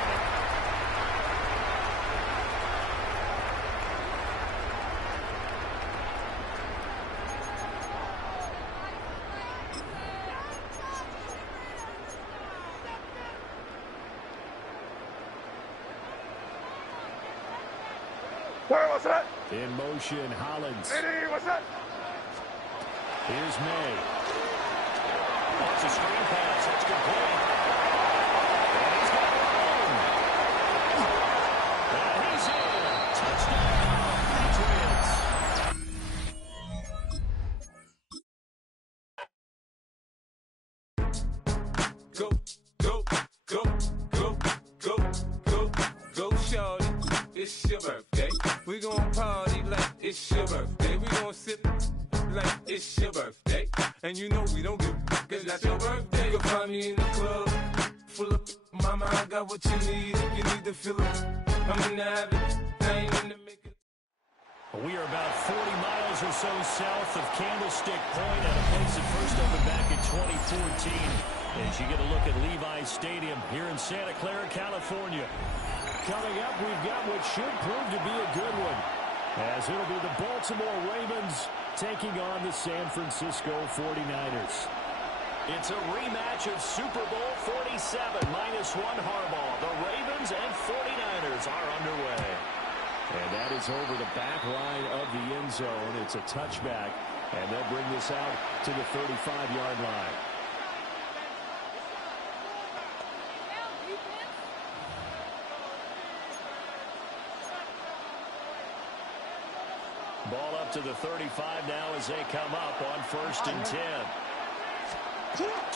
What's that? In motion, Hollins. Hey, what's that? Here's May. That's a screen pass. That's complete. And he's got room. And he's in. Touchdown, Patriots. Go, go, go, go, go, go, go, shorty. It's your birthday. We gon' party like it's your birthday. We gon' sip like it's your birthday. And you know we don't give cause that's your birthday. You'll find me in the club, full of mama, I got what you need. If you need to fill it, I'm in the habit. I ain't in the making. We are about 40 miles or so south of Candlestick Point at a place that first opened back in 2014. As you get a look at Levi's Stadium here in Santa Clara, California. Coming up, we've got what should prove to be a good one, as it'll be the Baltimore Ravens taking on the San Francisco 49ers. It's a rematch of Super Bowl 47, -1 Harbaugh. The Ravens and 49ers are underway. And that is over the back line of the end zone. It's a touchback, and they'll bring this out to the 35-yard line. Ball up to the 35 now as they come up on 1st and 10.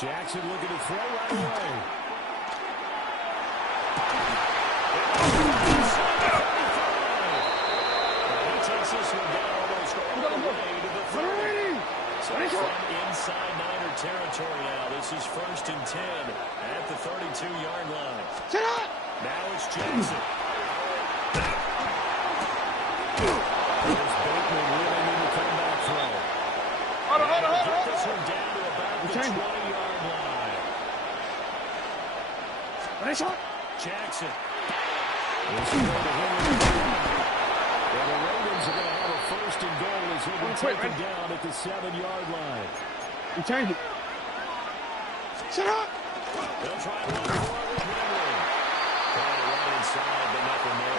Jackson looking to throw right away. He takes this one down almost all the way to the 30. So from inside Niner territory now. This is 1st and 10 at the 32-yard line. Now it's Jackson. There's Bateman willing in the comeback throw. Get this one down to about the 20-yard line. Jackson. This is going to hit him. And the Ravens are going to have a 1st and goal as he'll be taken down at the 7-yard line. You change it. Shut up. They'll try to run forward. Trying to run inside, but nothing there.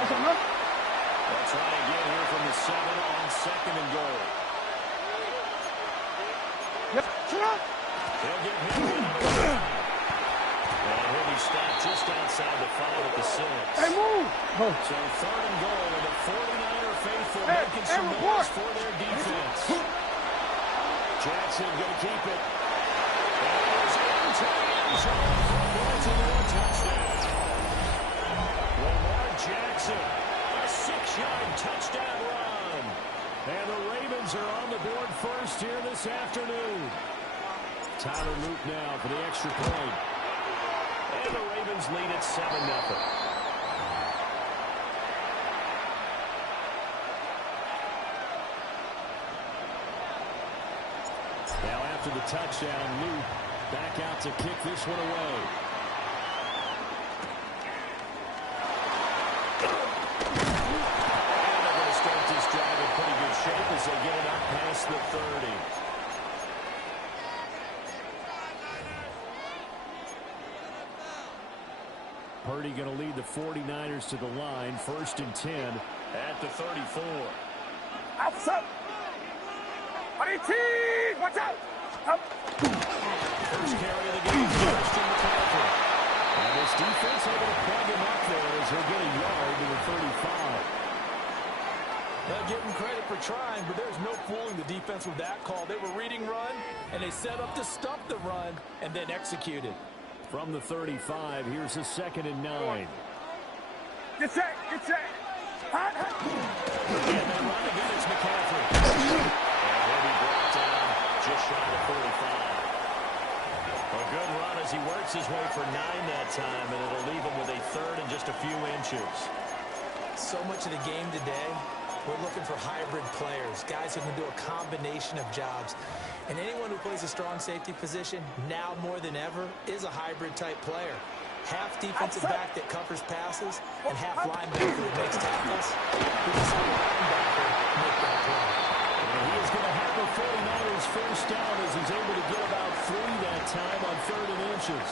Let's try again here from the 7 on 2nd and goal. Yep. Shut up. They'll give him another. And he'll be stopped just outside the 5 at the 6. Hey, move. So 3rd and goal, and the 49er faithful making some noise for their defense. Jackson going to keep it. And it is into the end zone for a Baltimore touchdown. Lamar Jackson, a 6-yard touchdown run. And the Ravens are on the board first here this afternoon. Tyler Luke now for the extra point. And the Ravens lead at 7-0. Now after the touchdown, Luke back out to kick this one away. And they're going to start this drive in pretty good shape as they get it up past the 30. Purdy going to lead the 49ers to the line. 1st and 10 at the 34. Outside. Watch out. Up. First carry of the game, Christian McCaffrey. And this defense able to plug him up there as he'll get a yard to the 35. They'll give him credit for trying, but there's no fooling the defense with that call. They were reading run, and they set up to stop the run, and then executed. From the 35, here's a 2nd and 9. Get set. Hot. And they run again, it's McCaffrey. And he'll be brought down just shy of 45. makes his way for 9 that time, and it'll leave him with a third and just a few inches. So much of the game today, we're looking for hybrid players, guys who can do a combination of jobs. And anyone who plays a strong safety position, now more than ever, is a hybrid-type player. Half defensive back that covers passes, and half linebacker that makes tackles. We can see a linebacker make that play. And he is going to have the 49ers first down as he's able to get about 3 that time on 3rd and inches.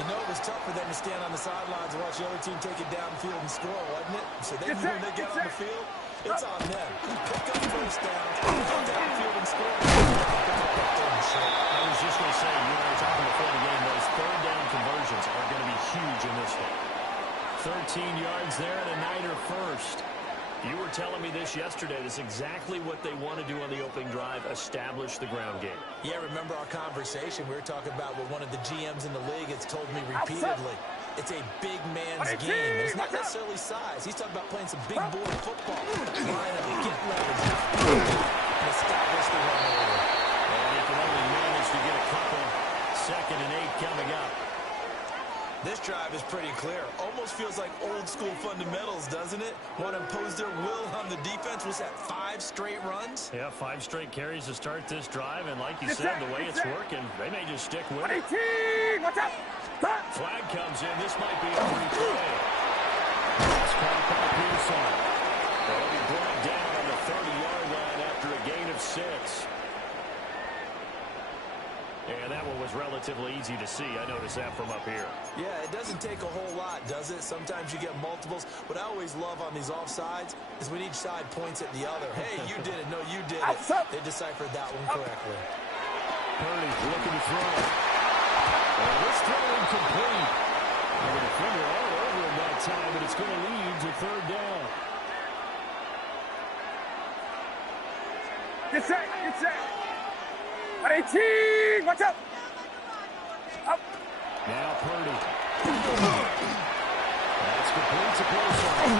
You know, it was tough for them to stand on the sidelines and watch the other team take it downfield and score, wasn't it? So they knew when they get on the field, it's on them. Pick up first down, go downfield and score. I was just going to say, you were talking before the game, those 3rd down conversions are going to be huge in this one. 13 yards there and a Niner first. You were telling me this yesterday. This is exactly what they want to do on the opening drive, establish the ground game. Yeah, remember our conversation? We were talking about what one of the GMs in the league has told me repeatedly. It's a big man's game. It's not necessarily size. He's talking about playing some big boy football. Line up, get leverage, and establish the run order. And he can only manage to get a couple. 2nd and 8 coming up. This drive is pretty clear. Almost feels like old school fundamentals, doesn't it? Want to impose their will on the defense. Was that 5 straight runs? Yeah, 5 straight carries to start this drive. And like you said, the way it's working, they may just stick with it. 18! Watch out! Flag comes in. This might be a free play. That's caught by Pearson. They'll be brought down on the 30-yard line after a gain of 6. And that one was relatively easy to see. I noticed that from up here. Yeah, it doesn't take a whole lot, does it? Sometimes you get multiples. What I always love on these offsides is when each side points at the other. Hey, you did it. No, you did it. They deciphered that one correctly. Purdy looking to throw. And this throw incomplete. And the defender all over him that time, but it's going to lead to 3rd down. Get set! Get set! 18! Watch out! Up! Now Purdy. That's complete to Pearson.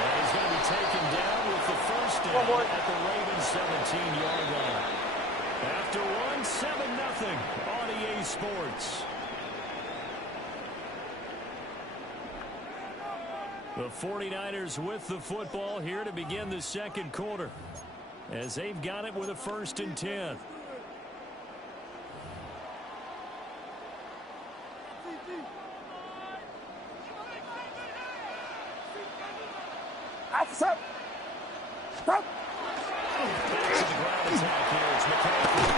And he's going to be taken down with the first down at the Ravens 17-yard line. After 1, 7-0 on EA Sports. The 49ers with the football here to begin the 2nd quarter, as they've got it with a 1st and 10. Stop! Stop! Back to the ground attack here. It's McCaffrey.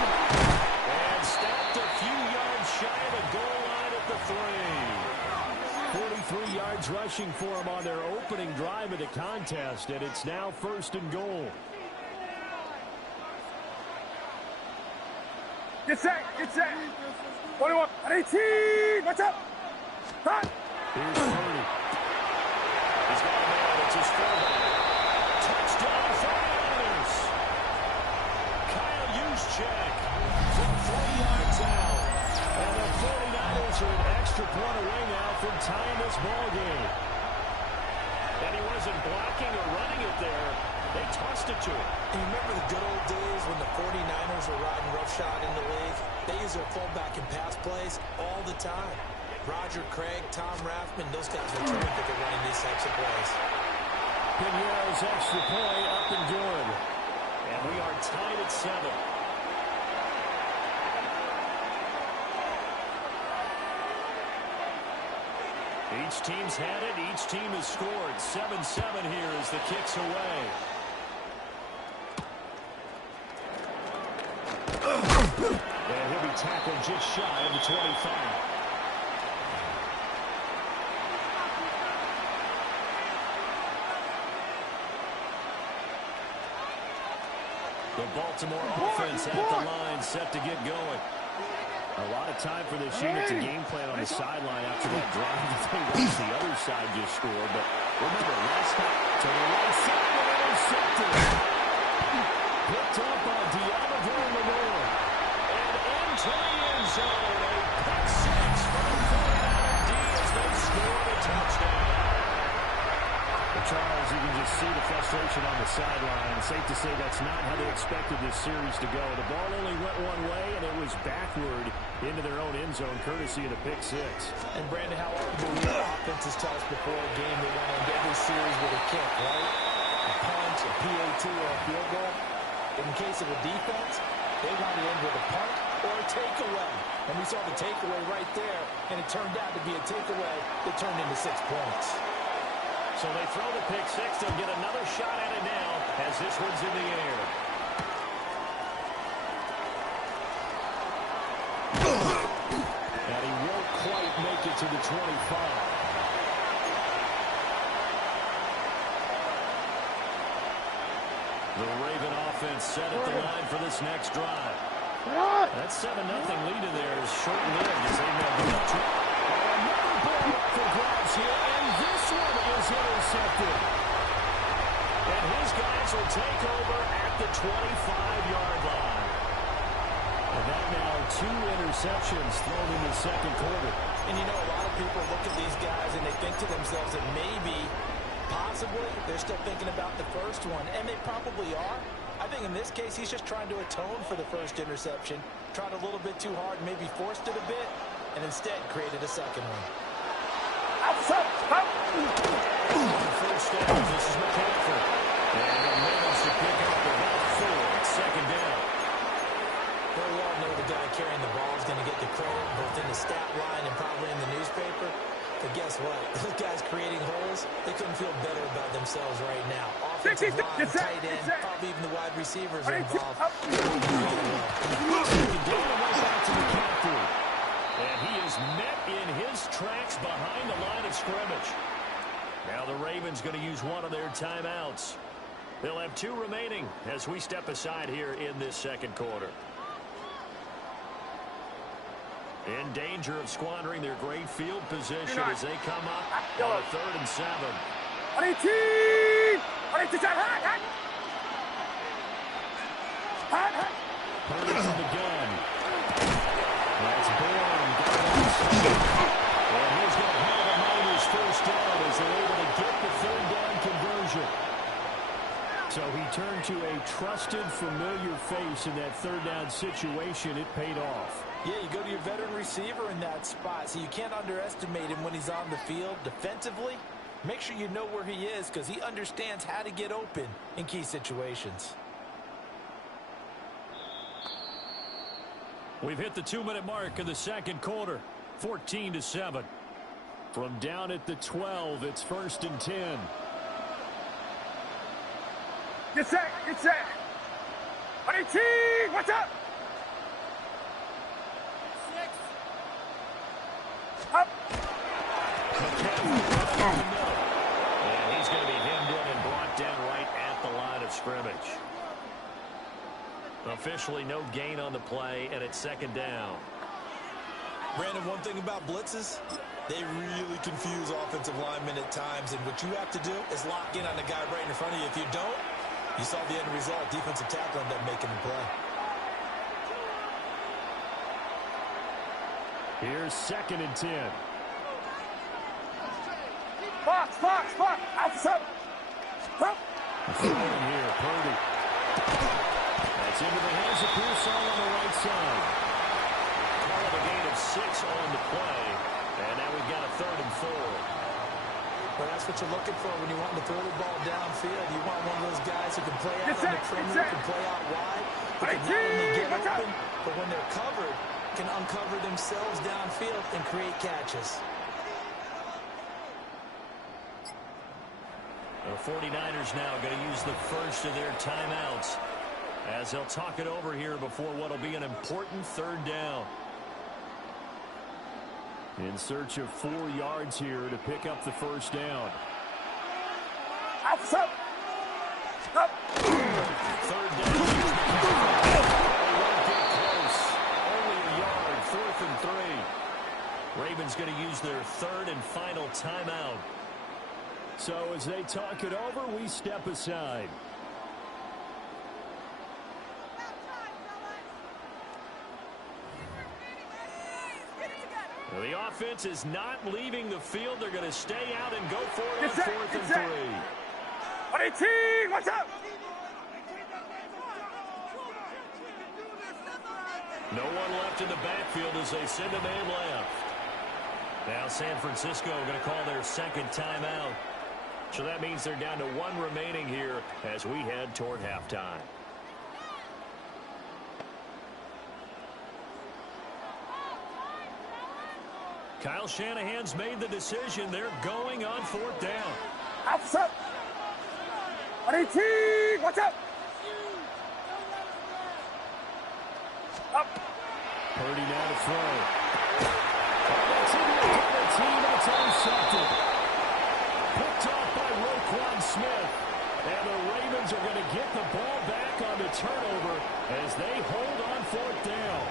And stopped a few yards shy of the goal line at the 3. 43 yards rushing for him on their opening drive of the contest, and it's now 1st and goal. Get set! Get set! 21! 18! Watch out! Stop! Here's Purdy. He's got a man. It's his fullback. Touchdown 49ers. Kyle Juszczyk from 40 yards out. And the 49ers are an extra point away now from tying this ball game. And he wasn't blocking or running it there. They tossed it to him. And you remember the good old days when the 49ers were riding roughshod in the league? They use their fullback in pass plays all the time. Roger Craig, Tom Rathman, those guys were terrific at running these types of plays. Pinheiro's extra point up and good. And we are tied at 7. Each team's had it. Each team has scored. 7-7 here as the kick's away. And he'll be tackled just shy of the 25. The Baltimore offense at the line, set to get going. A lot of time for this unit to game plan on the sideline after that drive. They watched the other side just score, but remember, last time to the right side and intercepted. Picked up by Diablo Lenore. And into the end zone, a pick 6 for the 49er D as they score a touchdown. But Charles, you can just see the frustration on the sideline. Safe to say that's not how they expected this series to go. The ball only went one way, and it was backward into their own end zone, courtesy of the pick six. And Brandon, how often do we offenses tell us before a game they want to end every series with a kick, right? A punch, a PAT, or a field goal. In the case of a defense, they want to end with a punt or a takeaway. And we saw the takeaway right there, and it turned out to be a takeaway that turned into 6 points. So they throw the pick six. They'll get another shot at it now as this one's in the air. And he won't quite make it to the 25. The Raven offense set at the line for this next drive. That 7-0 lead in there is short-lived as they make it. Another ball up for grabs here, and this one is intercepted. And his guys will take over at the 25-yard line. And that now 2 interceptions thrown in the second quarter. And you know, a lot of people look at these guys and they think to themselves that maybe, possibly, they're still thinking about the first one. And they probably are. I think in this case, he's just trying to atone for the first interception. Tried a little bit too hard, maybe forced it a bit, and instead created a second one. First down, this is McCaffrey. And they managed to pick up about 4 at second down. Well, we all know the guy carrying the ball is going to get the credit, both in the stat line and probably in the newspaper. But guess what? Those guys creating holes, they couldn't feel better about themselves right now. Offensive line, tight end, probably even the wide receivers are involved. And he is met in his tracks behind the line of scrimmage. Now the Ravens going to use one of their timeouts. They'll have 2 remaining as we step aside here in this second quarter. In danger of squandering their great field position as they come up on a 3rd and 7. Purdy from the gun. That's Bourne. And he's going to have a Niners first down as they're able to get the 3rd down conversion. So he turned to a trusted, familiar face in that 3rd down situation. It paid off. Yeah, you go to your veteran receiver in that spot, so you can't underestimate him when he's on the field defensively. Make sure you know where he is because he understands how to get open in key situations. We've hit the 2-minute mark in the second quarter, 14-7. From down at the 12, it's 1st and 10. Get set, get set. What's up? Up. And he's going to be hemmed in and brought down right at the line of scrimmage. Officially no gain on the play, and it's 2nd down. Brandon, one thing about blitzes, they really confuse offensive linemen at times, and what you have to do is lock in on the guy right in front of you. If you don't, you saw the end result. Defensive tackle ended up making the play. Here's 2nd and 10. Fox. Outside. Here, Purdy. That's into the hands of Pearson on the right side. Call it a gain of 6 on the play. And now we've got a 3rd and 4. Well, that's what you're looking for when you want to throw the ball downfield. You want one of those guys who can play out on the perimeter, can play out wide, who can not only get open, but when they're covered, can uncover themselves downfield and create catches. The 49ers now going to use the first of their timeouts as they'll talk it over here before what will be an important 3rd down. In search of 4 yards here to pick up the first down. Outside. Up. 3rd down. They won't get close. Only a yard. 4th and 3. Ravens going to use their 3rd and final timeout. So as they talk it over, we step aside. The offense is not leaving the field. They're going to stay out and go for it on 4th and 3. Hey, team, watch out! No one left in the backfield as they send a man left. Now San Francisco going to call their second timeout. So that means they're down to one remaining here as we head toward halftime. Kyle Shanahan's made the decision. They're going on fourth down. Outside. Hey, team, watch out! Up. Purdy now to throw. That's in the double team, and it's intercepted. Picked off by Roquan Smith. And the Ravens are going to get the ball back on the turnover as they hold on fourth down.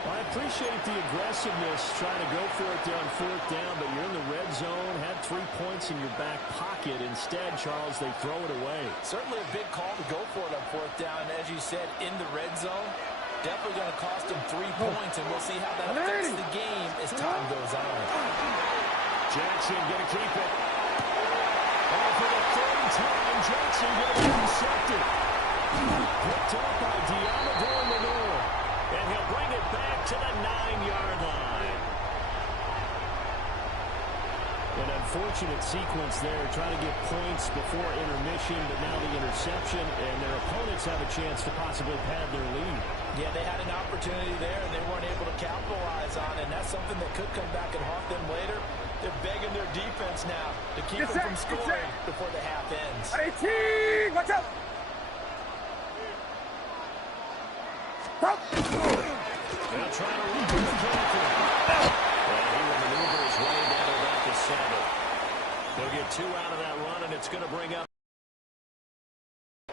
I appreciate the aggressiveness trying to go for it there on fourth down, but you're in the red zone, had 3 points in your back pocket. Instead, Charles, they throw it away. Certainly a big call to go for it on fourth down. As you said, in the red zone, definitely going to cost them 3 points, and we'll see how that affects the game as time goes on. Jackson going to keep it. And for the third time, Jackson going to be intercepted. Picked up by Deommodore Lenoir. And he'll bring it back to the 9-yard line. An unfortunate sequence there, trying to get points before intermission, but now the interception, and their opponents have a chance to possibly pad their lead. Yeah, they had an opportunity there, and they weren't able to capitalize on it, and that's something that could come back and haunt them later. They're begging their defense now to keep them from scoring before the half ends. Hey, team, watch out! They'll try to run the McCaffrey. And he will maneuver his way down to about the 7. They'll get 2 out of that run, and it's going to bring up.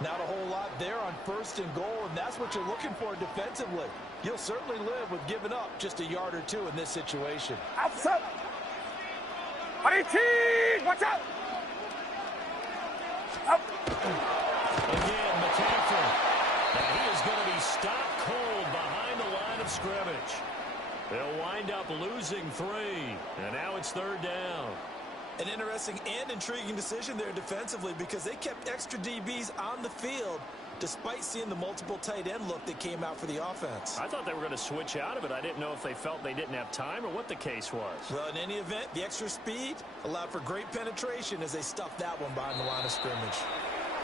Not a whole lot there on first and goal, and that's what you're looking for defensively. You'll certainly live with giving up just a yard or 2 in this situation. Outside. Hey, team, watch out! Up. Again, McCaffrey. And he is going to be stopped cold behind the line of scrimmage. They'll wind up losing 3, and now it's third down. An interesting and intriguing decision there defensively because they kept extra DBs on the field despite seeing the multiple tight end look that came out for the offense. I thought they were going to switch out of it. I didn't know if they felt they didn't have time or what the case was. Well, in any event, the extra speed allowed for great penetration as they stuffed that one behind the line of scrimmage.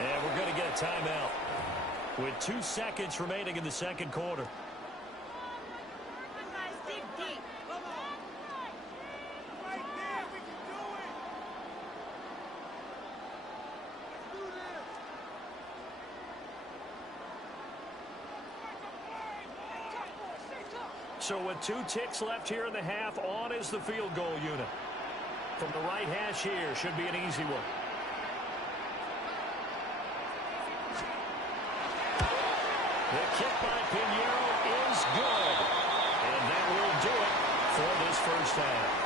And we're going to get a timeout with 2 seconds remaining in the second quarter. So with 2 ticks left here in the half, on is the field goal unit. From the right hash here, should be an easy one. The kick by Pinheiro is good. And that will do it for this first half.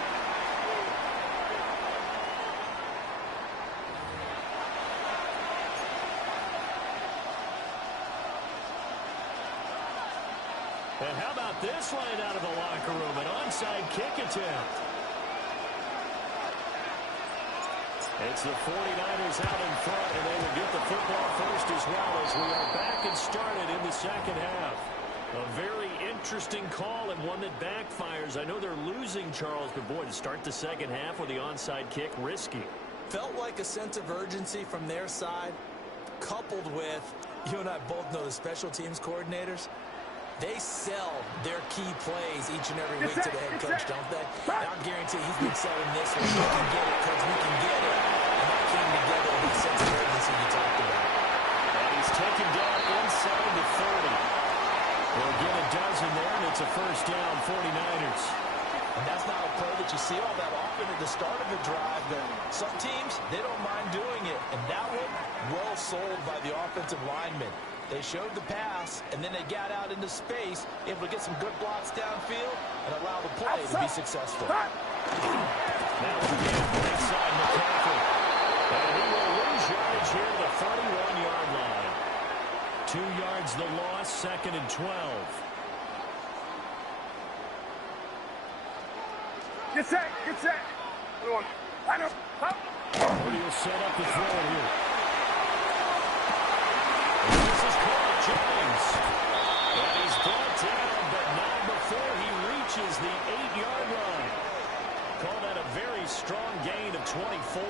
And how about this line out of the locker room? An onside kick attempt. It's the 49ers out in front, and they will get the football first as well as we are back and started in the second half. A very interesting call and one that backfires. I know they're losing, Charles, but boy, to start the second half with the onside kick, risky. Felt like a sense of urgency from their side, coupled with, you and I both know the special teams coordinators. They sell their key plays each and every week to the head coach, don't they? And I guarantee he's been selling this one. We can get it, coach. We can get it. And that came together with that sense of urgency you talked about. And he's taken down inside the 30. They'll get a dozen there, and it's a first down, 49ers. And that's not a play that you see all that often at the start of a drive. But some teams, they don't mind doing it. And that one, well sold by the offensive lineman. They showed the pass, and then they got out into space, able to get some good blocks downfield, and allow the play to be successful. Now again, inside McCaffrey. And he will lose yardage here to the 31-yard line. 2 yards the loss, second and 12. Get set, get set. Line up, He'll set up the throw here. James. And he's brought down, but not before he reaches the 8-yard line. Call that a very strong gain of 24.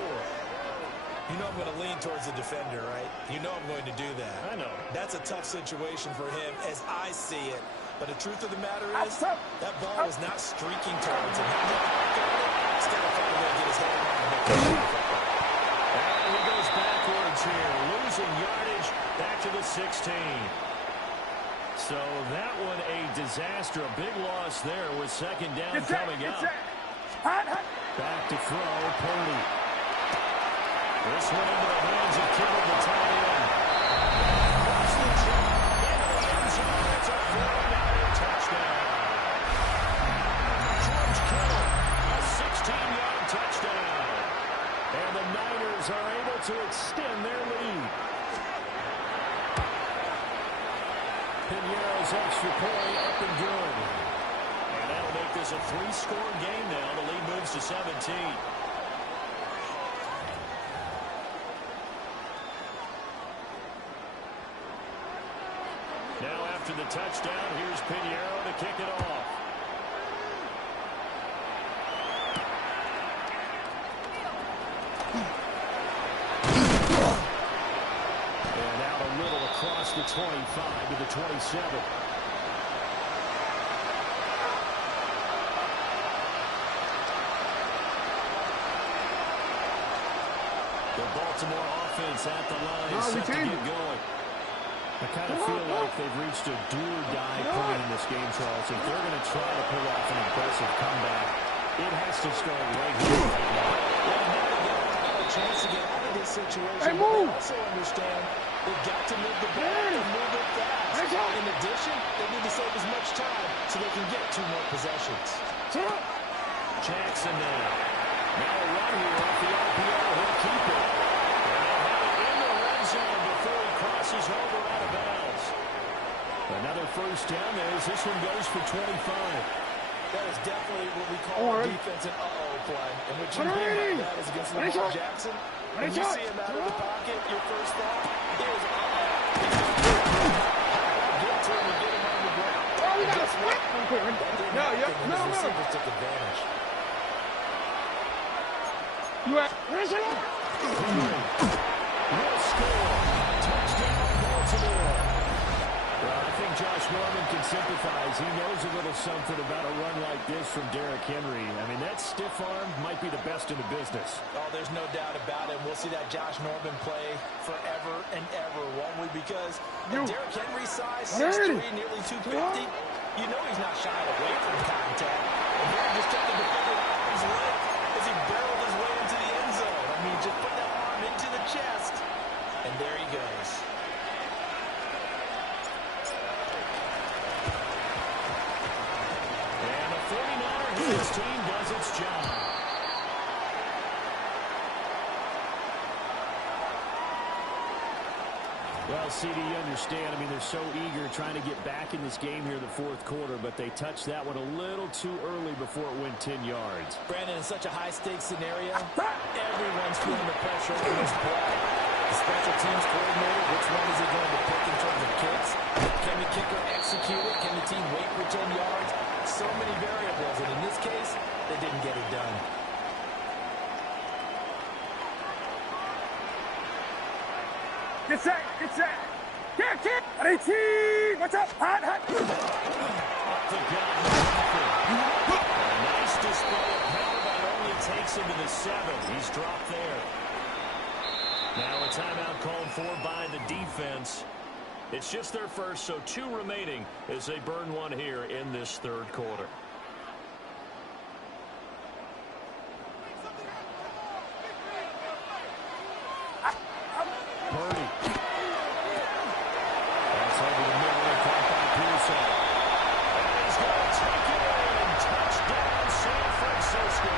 You know I'm going to lean towards the defender, right? You know I'm going to do that. I know. That's a tough situation for him as I see it. But the truth of the matter is, that ball was not streaking towards him. Instead of trying to get his head around and make it. And he goes backwards here, losing yardage back to the 16. So that one a disaster, a big loss there with second down coming up. Back to throw, Purdy. This one into the hands of Kittle, the tight end. Across the track, into the end zone. It's a 49er touchdown. George Kittle, a 16-yard touchdown. And the Niners are able to extend their lead. Piñeiro's extra point up and good. And that'll make this a 3-score game now. The lead moves to 17. Now after the touchdown, here's Piñeiro to kick it off. And out a little across the 25 to the 27. The Baltimore offense at the line set to get going. I kind of feel like they've reached a do-or-die point in this game, Charles. If they're going to try to pull off an impressive comeback, it has to start right here, right now. Well, now they have a chance to get out of this situation. But they also understand they've got to move the ball and move it fast. In addition, they need to save as much time so they can get 2 more possessions. Jackson now. Now a run here off the RPO. He'll keep it. In the red zone before he crosses over out of bounds. Another first down there as this one goes for 25. That is definitely what we call a defense an uh-oh play. And what you mean by that is against Lamar Jackson. When you see him out of the pocket, your first thought is uh-oh. Get to him and get him on the ground. Oh, we got a split. No. Receivers took advantage. Where's it at? Will score. Touchdown, Baltimore. Well, I think Josh Norman can sympathize. He knows a little something about a run like this from Derrick Henry. I mean, that stiff arm might be the best in the business. Oh, there's no doubt about it. We'll see that Josh Norman play forever and ever, won't we? Because Derrick Henry's size, 6'3", nearly 250, you know he's not shying away from contact. And Henry just took the defender arm's length as he barreled his way into the end zone. I mean, just put that arm into the chest, and there he goes. And the 49er, his team does its job. Well, CD, you understand. I mean, they're so eager trying to get back in this game here in the fourth quarter, but they touched that one a little too early before it went 10 yards. Brandon, in such a high-stakes scenario, everyone's feeling the pressure in this play. The special teams coordinator, which one is he going to pick in terms of kicks? Can the kicker execute it? Can the team wait for 10 yards? So many variables, and in this case, they didn't get it done. Get set. Get. What's up? Hot. Up the gut. Nice display of power, but it only takes him to the 7. He's dropped there. Now a timeout called for by the defense. It's just their first, so 2 remaining as they burn one here in this third quarter. Purdy. That's over the middle and caught by Pearson. And he's going to take it in. Touchdown, San Francisco.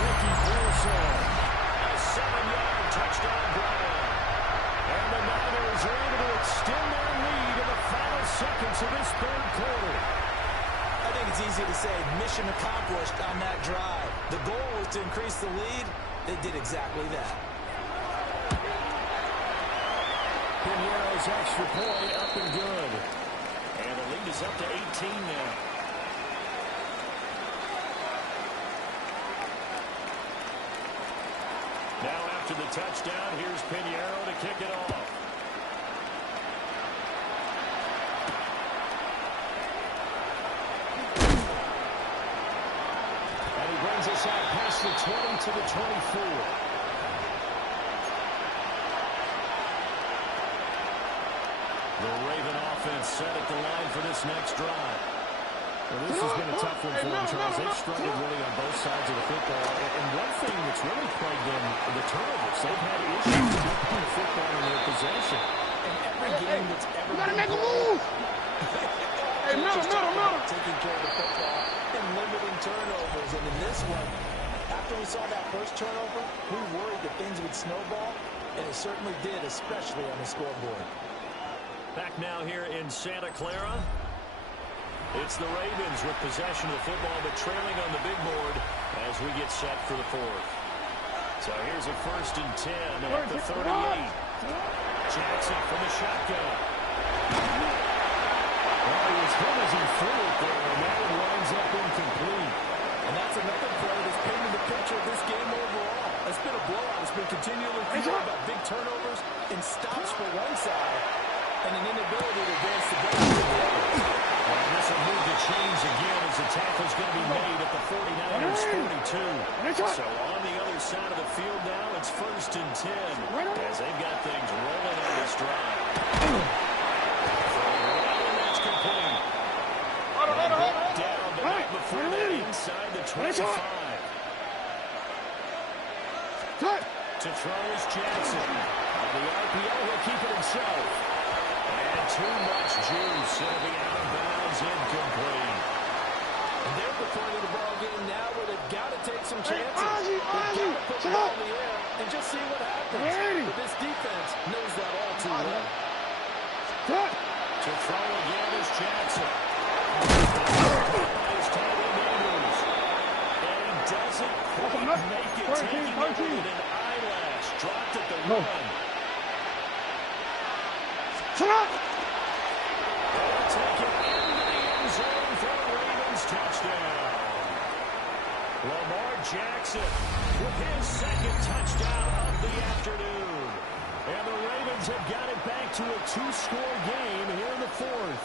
Ricky Pearson. A 7-yard touchdown grab. And the Niners are able to extend their lead in the final seconds of this third quarter. I think it's easy to say mission accomplished on that drive. The goal was to increase the lead. They did exactly that. Pinero's extra point up and good. And the lead is up to 18 now. Now after the touchdown, here's Pinero to kick it off. And he brings us out past the 20 to the 24. The Raven offense set at the line for this next drive. Well, this has been a tough one for them, Charles. They've struggled really on both sides of the football. And one thing that's really plagued them, the turnovers. They've had issues keeping the football in their possession. And every game that's ever gotta make a move. Hey, middle. Taking care of the football and limiting turnovers. And in this one, after we saw that first turnover, we worried that things would snowball. And it certainly did, especially on the scoreboard. Back now here in Santa Clara. It's the Ravens with possession of the football, but trailing on the big board as we get set for the fourth. So here's a 1st and 10 at the 38. Jackson from the shotgun. Well, he was hit as he threw it there, and that one winds up incomplete. And that's another play that's painted the picture of this game overall. It's been a blowout. It's been continually fueled by big turnovers and stops for one side and an inability to advance the ball to the other. And this will move the chains again as the tackle's going to be made at the 49ers 42. So on the other side of the field now, it's 1st and 10 as they've got things rolling on this drive. And that's complete. And brought down, but not before that inside the 25. To throw is Jackson. On the RPO, he'll keep it himself. And too much juice. It'll be out of bounds, incomplete. And they're at the point of the ball game now where they've got to take some chances. They've got to put the ball in the air and just see what happens. But this defense knows that all too well. To throw again is Jackson. Is Tony Andrews. And he doesn't quite make it. Taking it with an eyelash. Dropped at the one. They'll take it into the end zone for a Ravens touchdown. Lamar Jackson with his 2nd touchdown of the afternoon. And the Ravens have got it back to a 2-score game here in the 4th.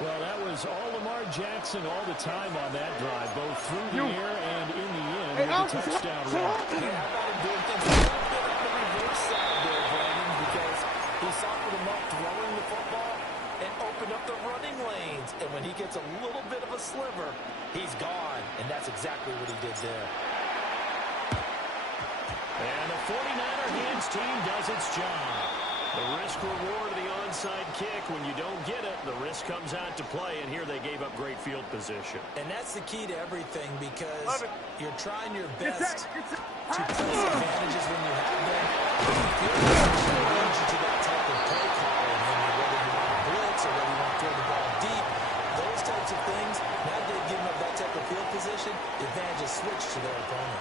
Well, that was all Lamar Jackson all the time on that drive, both through the air and in the end with the touchdown run. How about him doing things a little bit on the reverse side there, Brandon, because he softened him up throwing the football and opened up the running lanes. And when he gets a little bit of a sliver, he's gone. And that's exactly what he did there. And the 49er hands team does its job. The risk reward of the onside kick. When you don't get it, the risk comes out to play. And here they gave up great field position. And that's the key to everything because you're trying your best to press advantages when you have them. Field position leads you to that type of play calling. Whether you want to blitz or whether you want to throw the ball deep, those types of things, now that they've given up that type of field position, the advantage is switched to their opponent.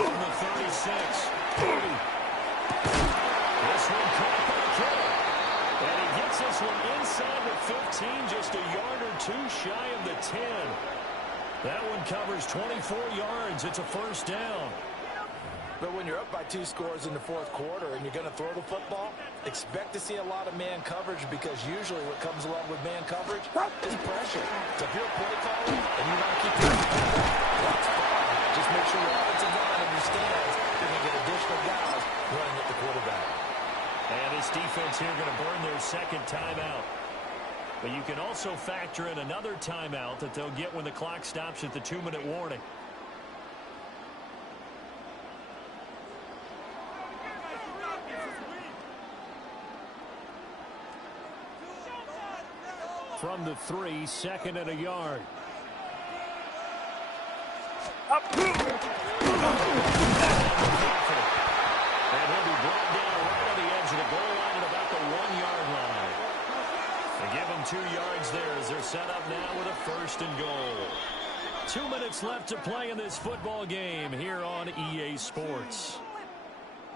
On the 36. 30. This one caught by Kittle. And he gets this one inside the 15, just a yard or two shy of the 10. That one covers 24 yards. It's a 1st down. But when you're up by 2 scores in the 4th quarter and you're going to throw the football, expect to see a lot of man coverage because usually what comes along with man coverage is pressure. So if you're a play caller and you want to keep your that's fine. Just make sure your offensive line understands you're going to get additional guys running at the quarterback. And this defense here going to burn their 2nd timeout. But you can also factor in another timeout that they'll get when the clock stops at the 2-minute warning. From the 3, 2nd and a yard. Up. And he'll be brought down right on the edge of the goal line at about the 1-yard line. They give him 2 yards there as they're set up now with a 1st and goal. 2 minutes left to play in this football game here on EA Sports.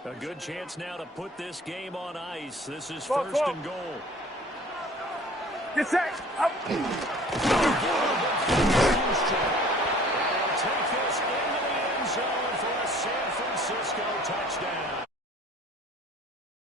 A good chance now to put this game on ice. This is first and goal. Get set. Up. They'll take this into the end zone for a San Francisco touchdown.